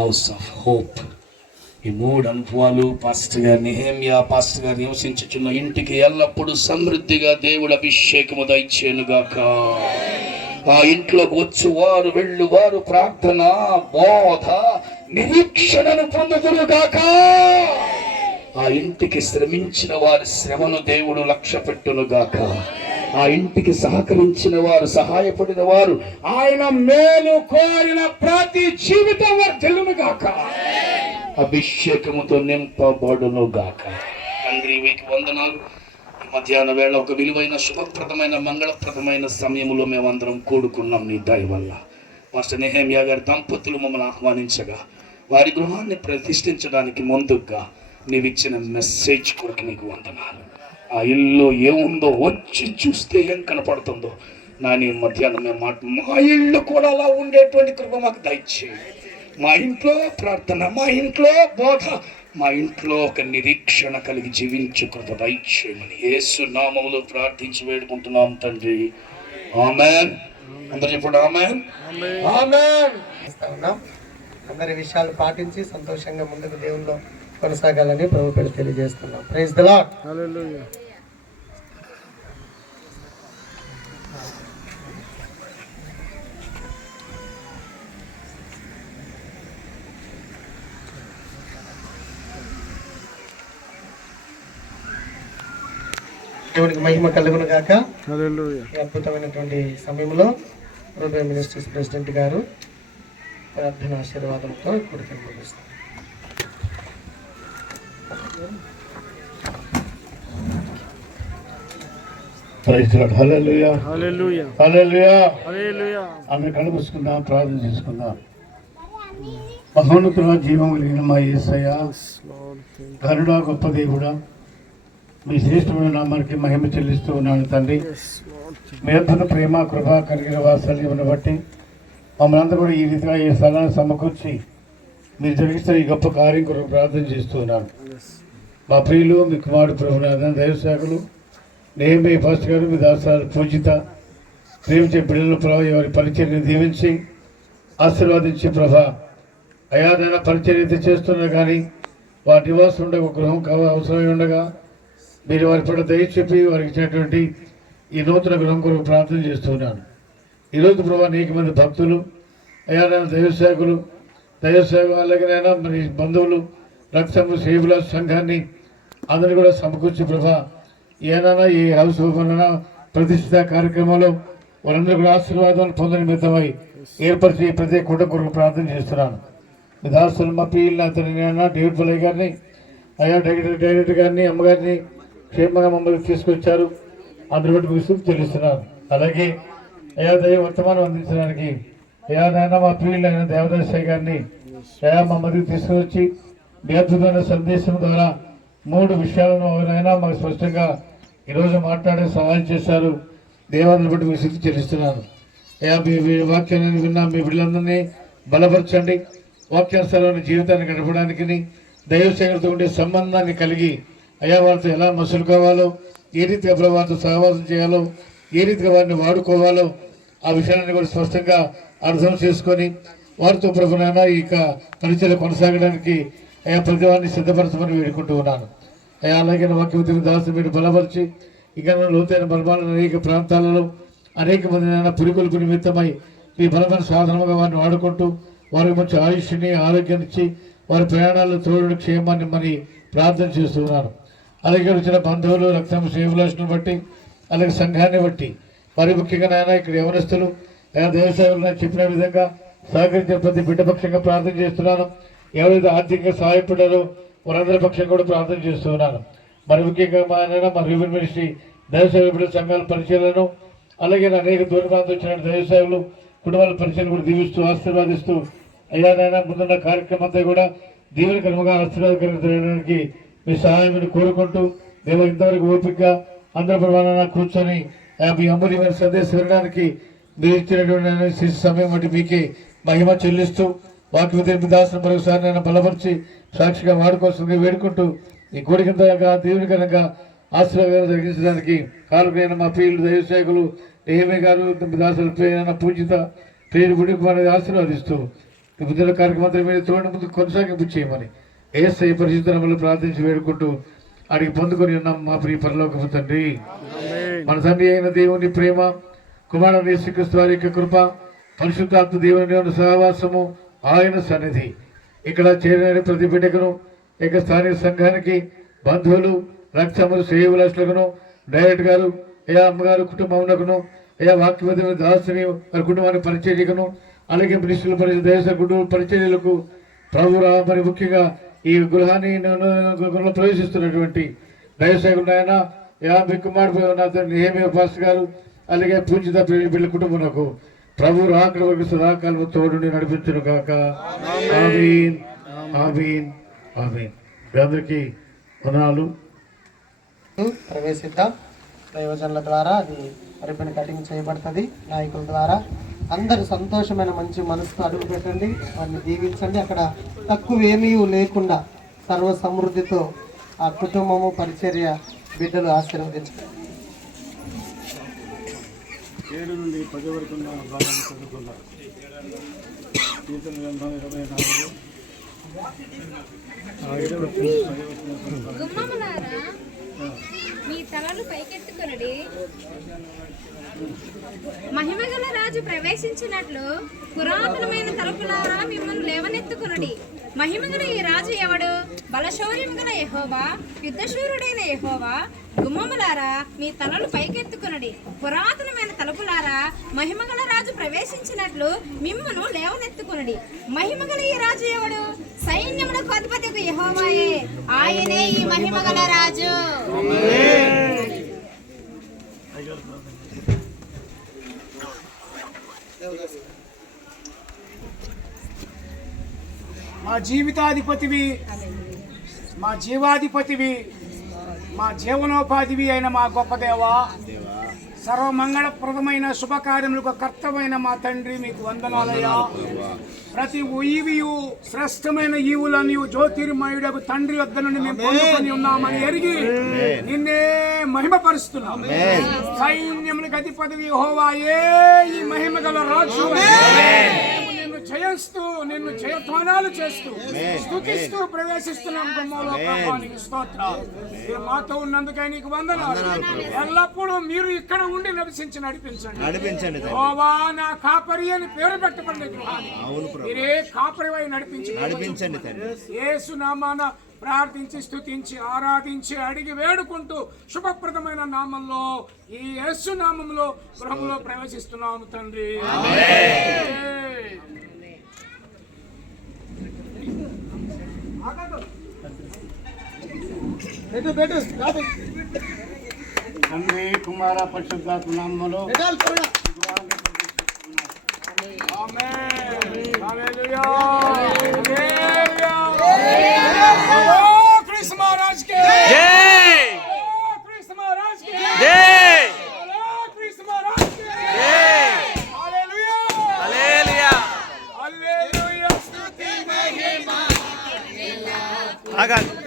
హౌస్ ఆఫ్ హోప్. ఈ 3 అనుభవాలు పాస్టర్ గారు, నెహెమ్యా పాస్టర్ గారు నివసించుచున్న ఇంటికి ఎల్లప్పుడూ సమృద్ధిగా దేవుడు అభిషేకము దయచేయునుగాక. ఆ ఇంట్లోకి వచ్చువారు వెళ్ళువారు ప్రార్థన, బోధ, నిరీక్షణను పొందుదురుగాక. ఆ ఇంటికి శ్రమించిన వారి శ్రమను దేవుడు లక్ష్య పెట్టునుగాక. ఆ ఇంటికి సహకరించిన వారు, సహాయపడిన వారు ఆయన మేలు కోరిన ప్రతి జీవితం వర్ధిల్లునుగాక, అభిషేకముతో నింపబడునుగాక. తండ్రి, మీకు వందనాలు. మధ్యాహ్న వేళ ఒక విలువైన శుభప్రదమైన మంగళప్రదమైన సమయంలో మేమందరం కూడుకున్నాం నీ దయ వల్ల. మాస్టర్ నెహెమ్యా గారి దంపతులు మమ్మల్ని ఆహ్వానించగా వారి గృహాన్ని ప్రతిష్ఠించడానికి ముందుగా నీవిచ్చిన మెసేజ్ కొరకు నీకు వందనాలు. ఆ ఇల్లు ఏముందో వచ్చి చూస్తే ఏం కనపడుతుందో నాని మధ్యాహ్నం మాట, మా ఇల్లు కూడా అలా ఉండేటువంటి కృప మాకు దయచేయి. మా ఇంట్లో ప్రార్థన, మా ఇంట్లో బోధ, మా ఇంట్లో ఒక నిరీక్షణ కలిగి జీవించే కృప దయచేయమని యేసు నామములో ప్రార్థించి వేడుకుంటున్నాం తండ్రి. ఆమేన్. అందరూ చెప్పండి ఆమేన్. ఆమేన్. ఉన్నాం. అందరి విషయాలు పాటించి సంతోషంగా ముందుకు దేవుల్లో కొనసాగాలని ప్రభు పేరు తెలియజేస్తున్నాం. Praise the Lord. హల్లెలూయా. దేవునికి మహిమ కలుగును గాక. హల్లెలూయా. ఈ అద్భుతమైనటువంటి సమయంలో హృదయ మినిస్ట్రీస్ ప్రెసిడెంట్ గారు ప్రార్థన ఆశీర్వాదంతో ఇప్పుడు ముగిస్తారు. Praise lord. హల్లెలూయా. హల్లెలూయా. హల్లెలూయా. హల్లెలూయా. ఆమె కళ్ళు మూసుకుందాం, ప్రార్థన చేసుకుందాం. మహోన్నతుల జీవం కలిగిన మా యేసయ్య, కరుణ గొప్ప దేవుడా, మీ శ్రేష్టమైన నామానికి మహిమ చెల్లిస్తూ ఉన్నాను తండ్రి. మీ అద్భుత ప్రేమ కృప కలిగిన వాత్సల్యమును బట్టి మమ్మల్ని అందరూ కూడా ఈ రీతిగా ఈ స్థలాన్ని సమకూర్చి మీరు జరిగిస్తున్న ఈ గొప్ప కార్యం కొరకు ప్రార్థన చేస్తూ ఉన్నాను. మా ప్రియులు, మీ కుమారుడు ప్రభునాథన్, దైవసేవకులు నేమే ఫాస్ట్ గారు, మీ దాసాలు పూజిత ప్రేమించే బిడ్డల ప్రభావ వారి పరిచర్యను దీవించి ఆశీర్వాదించి ప్రభా అయాదైనా పరిచర్య చేస్తున్నా కానీ వారి నివాసం ఉండగా ఒక గృహం అవసరమై ఉండగా మీరు వారి పట్ల దయ చెప్పి వారికి ఇచ్చినటువంటి ఈ నూతన గృహం కొరకు ప్రార్థన చేస్తున్నాను. ఈరోజు ప్రభా అనేక మంది భక్తులు, అయాదైనా దైవసేవకులు, అలాగేనైనా మరి బంధువులు, రక్తము సేవల సంఘాన్ని అందరినీ కూడా సమకూర్చి ప్రభా ఏదైనా ఈ హౌస్ ఓపెన్ ప్రతిష్ఠిత కార్యక్రమంలో వారందరూ కూడా ఆశీర్వాదాలు పొందని మితమై ఏర్పరిచి ప్రతి కుటుంబ కొరకు ప్రార్థన చేస్తున్నాను. మీ దాసులు మా పిల్లలు అతని డేవిడ్ పల్లయ్య గారిని, అయ్యా డైరెక్టర్ గారిని, అమ్మగారిని క్షేమంగా మమ్మల్ని తీసుకొచ్చారు. అందరి బట్టి విసుగు చెల్లిస్తున్నాను. అలాగే అయ్యా దయ వర్తమానం అందించడానికి అయ్యాదైనా మా పిల్లలైన దేవదాసయ్య గారిని అయ్యా మా మధ్యకి తీసుకువచ్చి మీ అద్భుతమైన సందేశం ద్వారా 3 విషయాలను అయినా మాకు స్పష్టంగా ఈరోజు మాట్లాడే సహాయం చేశారు. దేవాన్ని బట్టి విసుగు చెల్లిస్తున్నాను. అయ్యా మీ వాక్యాన్ని విన్నా మీ బిడ్డలందరినీ బలపరచండి. వాక్యానుసారమైన జీవితాన్ని గడపడానికి దైవసేవలతో ఉండే సంబంధాన్ని కలిగి అయ్యా వారితో ఎలా మసులుకోవాలో, ఏ రీతిగా వారితో సహవాసం చేయాలో, ఏ రీతిగా వారిని వాడుకోవాలో ఆ విషయాన్ని కూడా స్పష్టంగా అర్థం చేసుకొని వారితో ప్రభునైనా ఈ పరిచయం కొనసాగడానికి అయ్యా ప్రతి వారిని సిద్ధపరచమని వేడుకుంటూ ఉన్నాను. అయ్యా అలాగే వాక్యవతిని దాసు మీరు బలపరిచి ఇక లోతైన బలమైన అనేక ప్రాంతాలలో అనేక మంది పురికొల్పు నిమిత్తమై మీ బలమైన సాధనముగా వారిని వాడుకుంటూ వారికి మంచి ఆయుష్ని, ఆరోగ్యాన్ని ఇచ్చి వారి ప్రయాణాల్లో తోడు క్షేమాన్ని మరి ప్రార్థన చేస్తున్నాను. అలాగే వచ్చిన బంధువులు, రక్తం సేవలను బట్టి అలాగే సంఘాన్ని బట్టి మరి ముఖ్యంగా నాయన ఇక్కడ యవనస్తులు దేవసేవలు చెప్పిన విధంగా సహకరించే ప్రతి బిడ్డ పక్షంగా ప్రార్థన చేస్తున్నాను. ఎవరైతే ఆర్థికంగా సహాయపడారో వారందరి పక్షంగా కూడా ప్రార్థన చేస్తున్నాను. మరి ముఖ్యంగా మా రివెన్యూ మినిస్ట్రీ దైవసేవ బిడ్డ సంఘాల పరిచయాలను అలాగే అనేక దూర ప్రాంతం వచ్చిన దైవసేవలు కుటుంబాల పరిచయాలు కూడా దీవిస్తూ ఆశీర్వాదిస్తూ అయ్యాదైనా ముందున్న కార్యక్రమం అంతా కూడా దీవెనకరంగా ఆశీర్వాదకరంగా చేయడానికి మీ సహాయం కోరుకుంటూ దేవ ఇంతవరకు ఓపికగా అందరూ ప్రమాణ కూర్చొని మీ అమూల్యమైన సందేశం వినడానికి మీరు ఇచ్చినటువంటి సమయం బట్టి మీకే మహిమ చెల్లిస్తూ వాక్య దాసును మరొకసారి నేను బలపరిచి సాక్షిగా వాడుకోవాల్సిందిగా వేడుకుంటూ ఈ కోరికంతగా దీవెనకరంగా ఆశీర్వాదాలు జరిగించడానికి కాలుకైన మా ప్రియులు దైవసేవకులు ఏమే గారు దాసుల ప్రేరణ పూజిత ప్రేరు గుడికి మనది ఆశీర్వాదిస్తూ ఈ బుద్ధుల కార్యక్రమం మీద తోడు ముందు కొనసాగింపు చేయమని ఏసై పరిశుద్ధములు ప్రార్థించి వేడుకుంటూ అడిగి పొందుకొని ఉన్నాం మా ప్రియ పరలోకపు తండ్రి. మన తండ్రి అయిన దేవుని ప్రేమ, కుమారుని యేసుక్రీస్తు వారి యొక్క కృప, పరిశుద్ధాత్మ దేవుని సహవాసము, ఆయన సన్నిధి ఇక్కడ చేరిన ప్రతి బిడ్డకును ఇక స్థానిక సంఘానికి, బంధువులు, రక్తములు, సేవలకును, డైరెక్ట్ గారు అయ్యా అమ్మగారు కుటుంబమునకును అయ్యా వాక్యవతి దాసుని వారి కుటుంబానికి పరిచర్యకును అలాగే మినిస్టర్ల పరిచయ దేశ కుటుంబ పరిచర్యలకు ప్రభురా మరి ముఖ్యంగా ఈ గృహాన్ని ప్రవేశిస్తున్నటువంటి దైవసేవకుడు ఆయన మీ కుమారుడు ఏమే పాస్టర్ గారు అలాగే పూజిత బిడ్డ కుటుంబమునకు ప్రభు రాకడ వరకు సదాకాలము తోడుని నడిపించును కాక. ఆమీన్, ఆమీన్, ఆమీన్. మీ అందరికీ వందనాలు. ప్రవేశిద్దాం. ప్రయోజనాల ద్వారా అది రిబ్బన్ కటింగ్ చేయబడుతుంది. నాయకుల ద్వారా అందరూ సంతోషమైన మంచి మనసుతో అడుగు పెట్టండి, వారిని దీవించండి. అక్కడ తక్కువ ఏమీ లేకుండా సర్వ సమృద్ధితో ఆ కుటుంబము పరిచర్య బిడ్డలు ఆశీర్వదించండి. 7 నుండి 10 వరకు ఉన్న భాగాన్ని చదువుకున్నారు. కీర్తన గ్రంథం 24. గుమ్మములారా మీ తలలు పైకెత్తుకొనుడి, మహిమగల రాజు ప్రవేశించినట్లు పురాతనమైన తలుపులారా మిమ్మల్ని లేవనెత్తుకొనుడి. మహిమగల ఈ రాజు ఎవడు? బలశౌర్యము గల యెహోవా, యుద్ధశూరుడైన యెహోవా. గుమ్మములారా మీ తలలు పైకెత్తుకొనుడి, పురాతనమైన తలుపులారా మహిమగల రాజు ప్రవేశించినట్లు మిమ్మును లేవనెత్తుకొనుడి. మహిమగల ఈ రాజు ఎవడు? సైన్యములకు అధిపతికి యెహోవాయే, ఆయనే ఈ మహిమగల రాజు. మా జీవితాధిపతివి, మా జీవాధిపతివి, మా జీవనోపాధివి అయిన మా గొప్ప దేవా, సర్వమంగళప్రదమైన శుభకార్యములకు కర్తమైన మా తండ్రి, మీకు వందనాలయ్యా. ప్రతి ఈవియు శ్రేష్టమైన ఈవులను జ్యోతిర్మయుడకు తండ్రి వద్ద నుండి మేము పొందుకొని ఉన్నామని ఎరిగి నిన్నే మహిమపరుస్తున్నాం. సైన్యములకు అధిపతి యెహోవాయే ఈ మహిమ గల రాజు. నిన్ను జయిస్తూ, నిన్ను జయధ్వానాలు చేస్తూ, స్తుతిస్తూ ప్రవేశిస్తున్నాం గుమ్మంలో. ప్రభువానికి స్తోత్రాలు. మీరు మాతో ఉన్నందుకే నీకు వందనాలు. ఎల్లప్పుడూ మీరు ఇక్కడ ఉండి నివసించి నడిపించండి. యెహోవా నా కాపరి అని పేరు పెట్టబడిన గృహాన్ని మీరే కాపరివై నడిపించండి. యేసు నామాన ప్రార్థించి, స్తుతించి, ఆరాధించి, అడిగి వేడుకుంటూ శుభప్రదమైన నామంలో, ఈ యేసు నామంలో గృహంలో ప్రవేశిస్తున్నాము తండ్రి. తండ్రి, కుమార, పరిశుద్ధాత్మ నామములో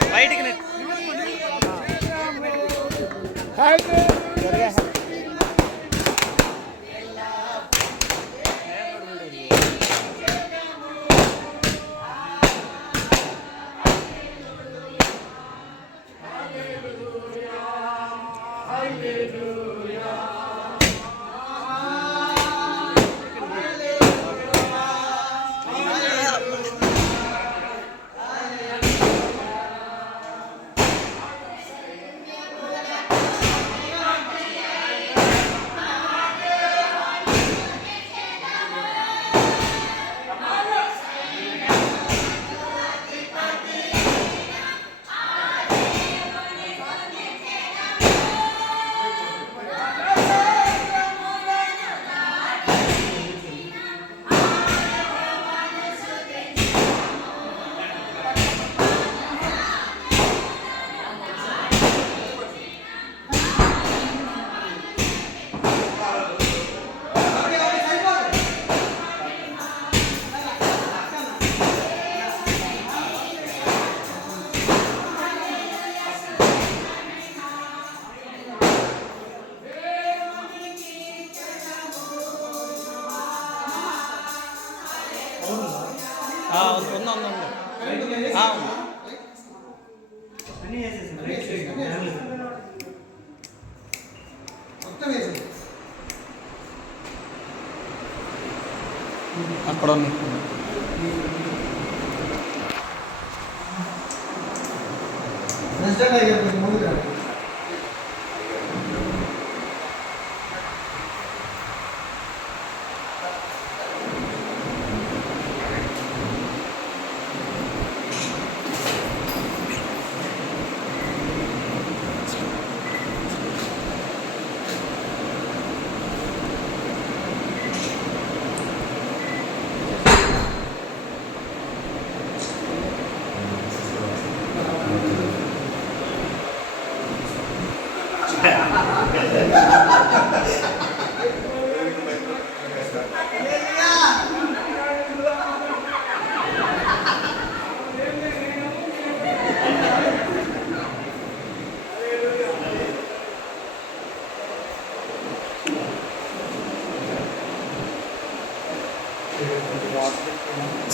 బయటికి అక్కడ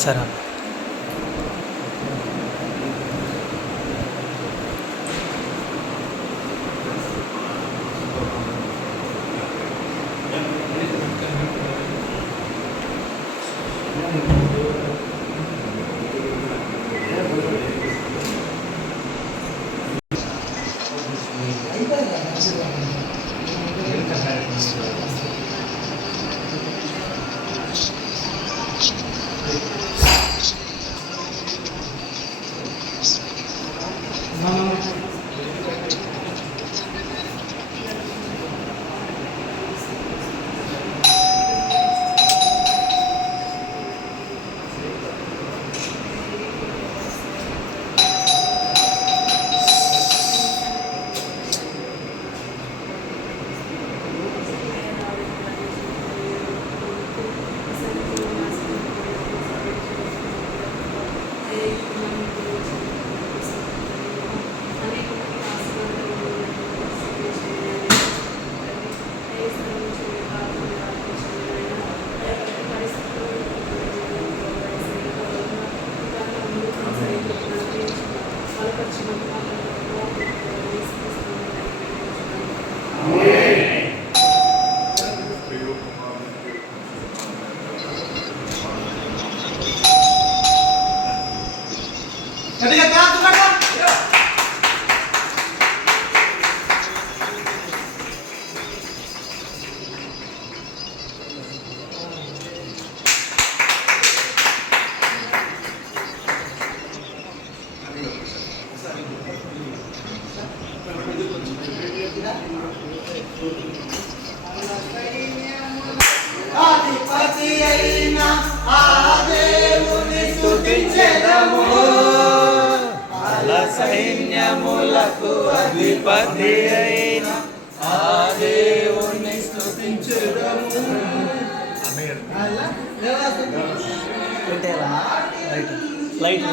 సరే అధిపతి అయిన ఆ దేవుని స్తుతించెదము, సైన్యములకు అధిపతి అయిన ఆ దేవుని స్తుతించెదము. లైట్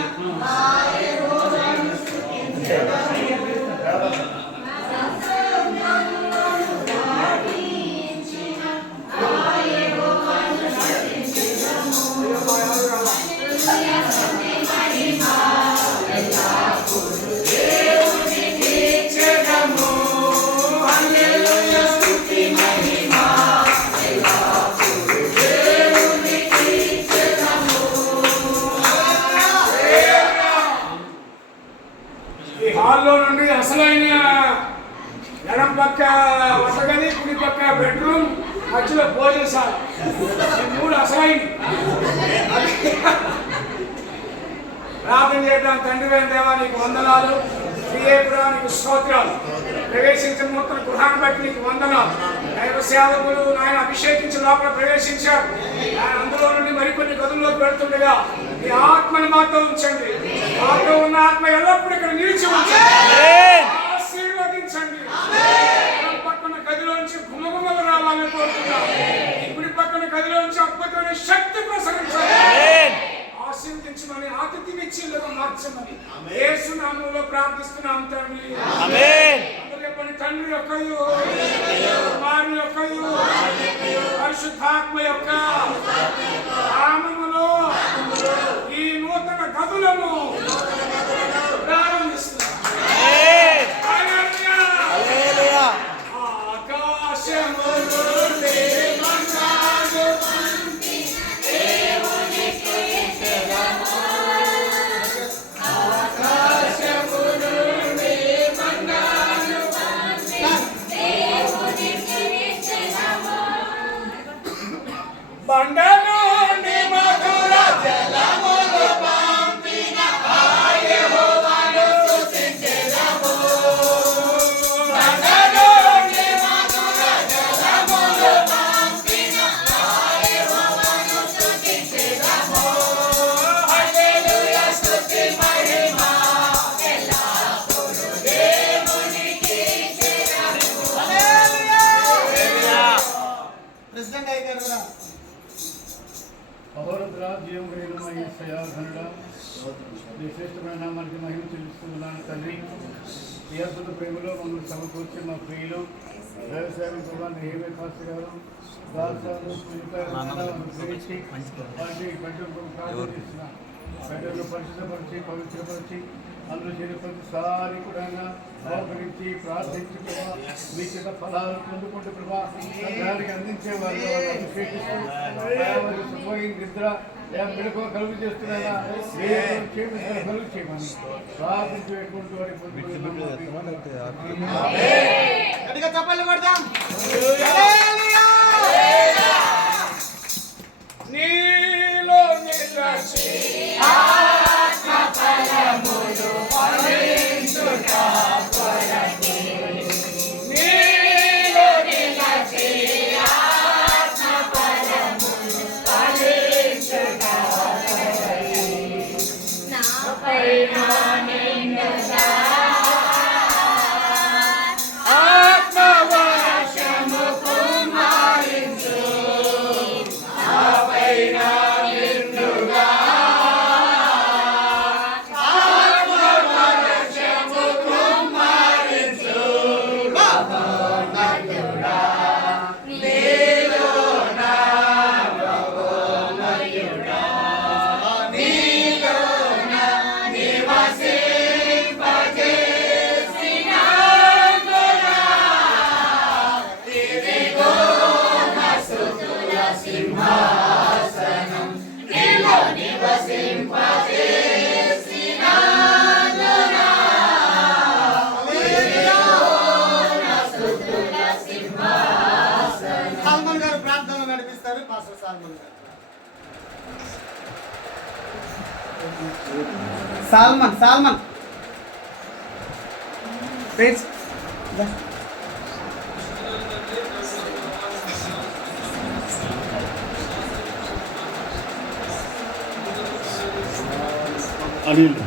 ఈ హాల్లో నుండి అసలైన ఎడం పక్క వంటగది, కుడి పక్క బెడ్రూమ్, మధ్యలో భోజనశాల, ఈ మూడు అసలైన. ప్రార్థన చేద్దాం. తండ్రి అయిన దేవా నీకు వందనాలు, ప్రియేపురా నీకు స్తోత్రాలు. ప్రవేశించిన నూతన గృహాన్ని బట్టి నీకు వందనాలు. దైవ సేవకులు నాయన అభిషేకించి లోపల ప్రవేశించారు. ఆయన అందులో నుండి మరికొన్ని గదుల్లోకి పెడుతుండగా ఈ ఆత్మని మాతో ఉంచండి. మాతో ఉన్న ఆత్మ ఎల్లప్పుడూ ఇక్కడ నిలిచి ఉంచండి, ఆశీర్వదించండి. పక్కన గదిలోంచి గుమగుమలు రావాలని కోరుతున్నాం. ఇప్పుడు పక్కన గదిలోంచి అద్భుతమైన శక్తి ప్రసరించాలి. ఆశీర్వదించమని, ఆతిథ్యమిచ్చిలుగా మార్చమని యేసు నామములో ప్రార్థిస్తున్నాం తండ్రి. చెప్పండి. తండ్రి యొక్కయు, కుమారుని యొక్కయు, పరిశుద్ధాత్మ యొక్క నామములో ఈ నూతన గదులను ప్రారంభిస్తున్నాం. ఆకాశము బండలోని మధుర జలములు పంపిన మహోన్నతుడా, జీవమైన మా యేసయ్యా, ఘనుడా, నీ శ్రేష్టమైన నామానికి మహిమ చెల్లిస్తున్నాను తండ్రి. ఈ అద్భుత ప్రేమలో మమ్మల్ని సమకూర్చి మా ప్రియులు వ్యవసాయం ప్రభావ ఏమే పాస్టర్ గారు దాసాలు ప్రేమించి వాటి బిడ్డలు పరిశుద్ధపరిచి పవిత్రపరిచి అందులో చేరే ప్రతిసారి కూడా మోకరించి ప్రార్థించి ప్రభా మీ చేత ఫలాలు పొందుకుంటూ ప్రభా దానికి అందించే వాళ్ళు అభిషేకిస్తూ సుఖమైన నిద్ర మెడుకో కలుగు చేస్తున్నారా కలుగు చేయమని ప్రార్థించేటువంటి వారి చెప్పండి కొడదాం. నీలో నిలచి ఆత్మఫలములు ఫలించుట కొరకే. నీలో నిలచి ఆత్మఫలములు ఫలించుట కొరకే. నాపైన నిండుగా ఆత్మవర్షము కుమ్మరించు. నాపైన నిండుగా ఆత్మవర్షము కుమ్మరించు. మహోన్నతుడా, నీలోన మహోన్నతుడా, నీలోన నివసింపజేసినందునా ఇదిగో నా స్తుతుల సింహాసనం నీలో నివసింపజేసినందునా ఇదిగో నా స్తుతుల సింహాసనం. సాల్మన్ గారు ప్రార్థనలు నడిపిస్తారు. పాస్టర్ సాల్మన్ గారు. Solomon please. అనిల్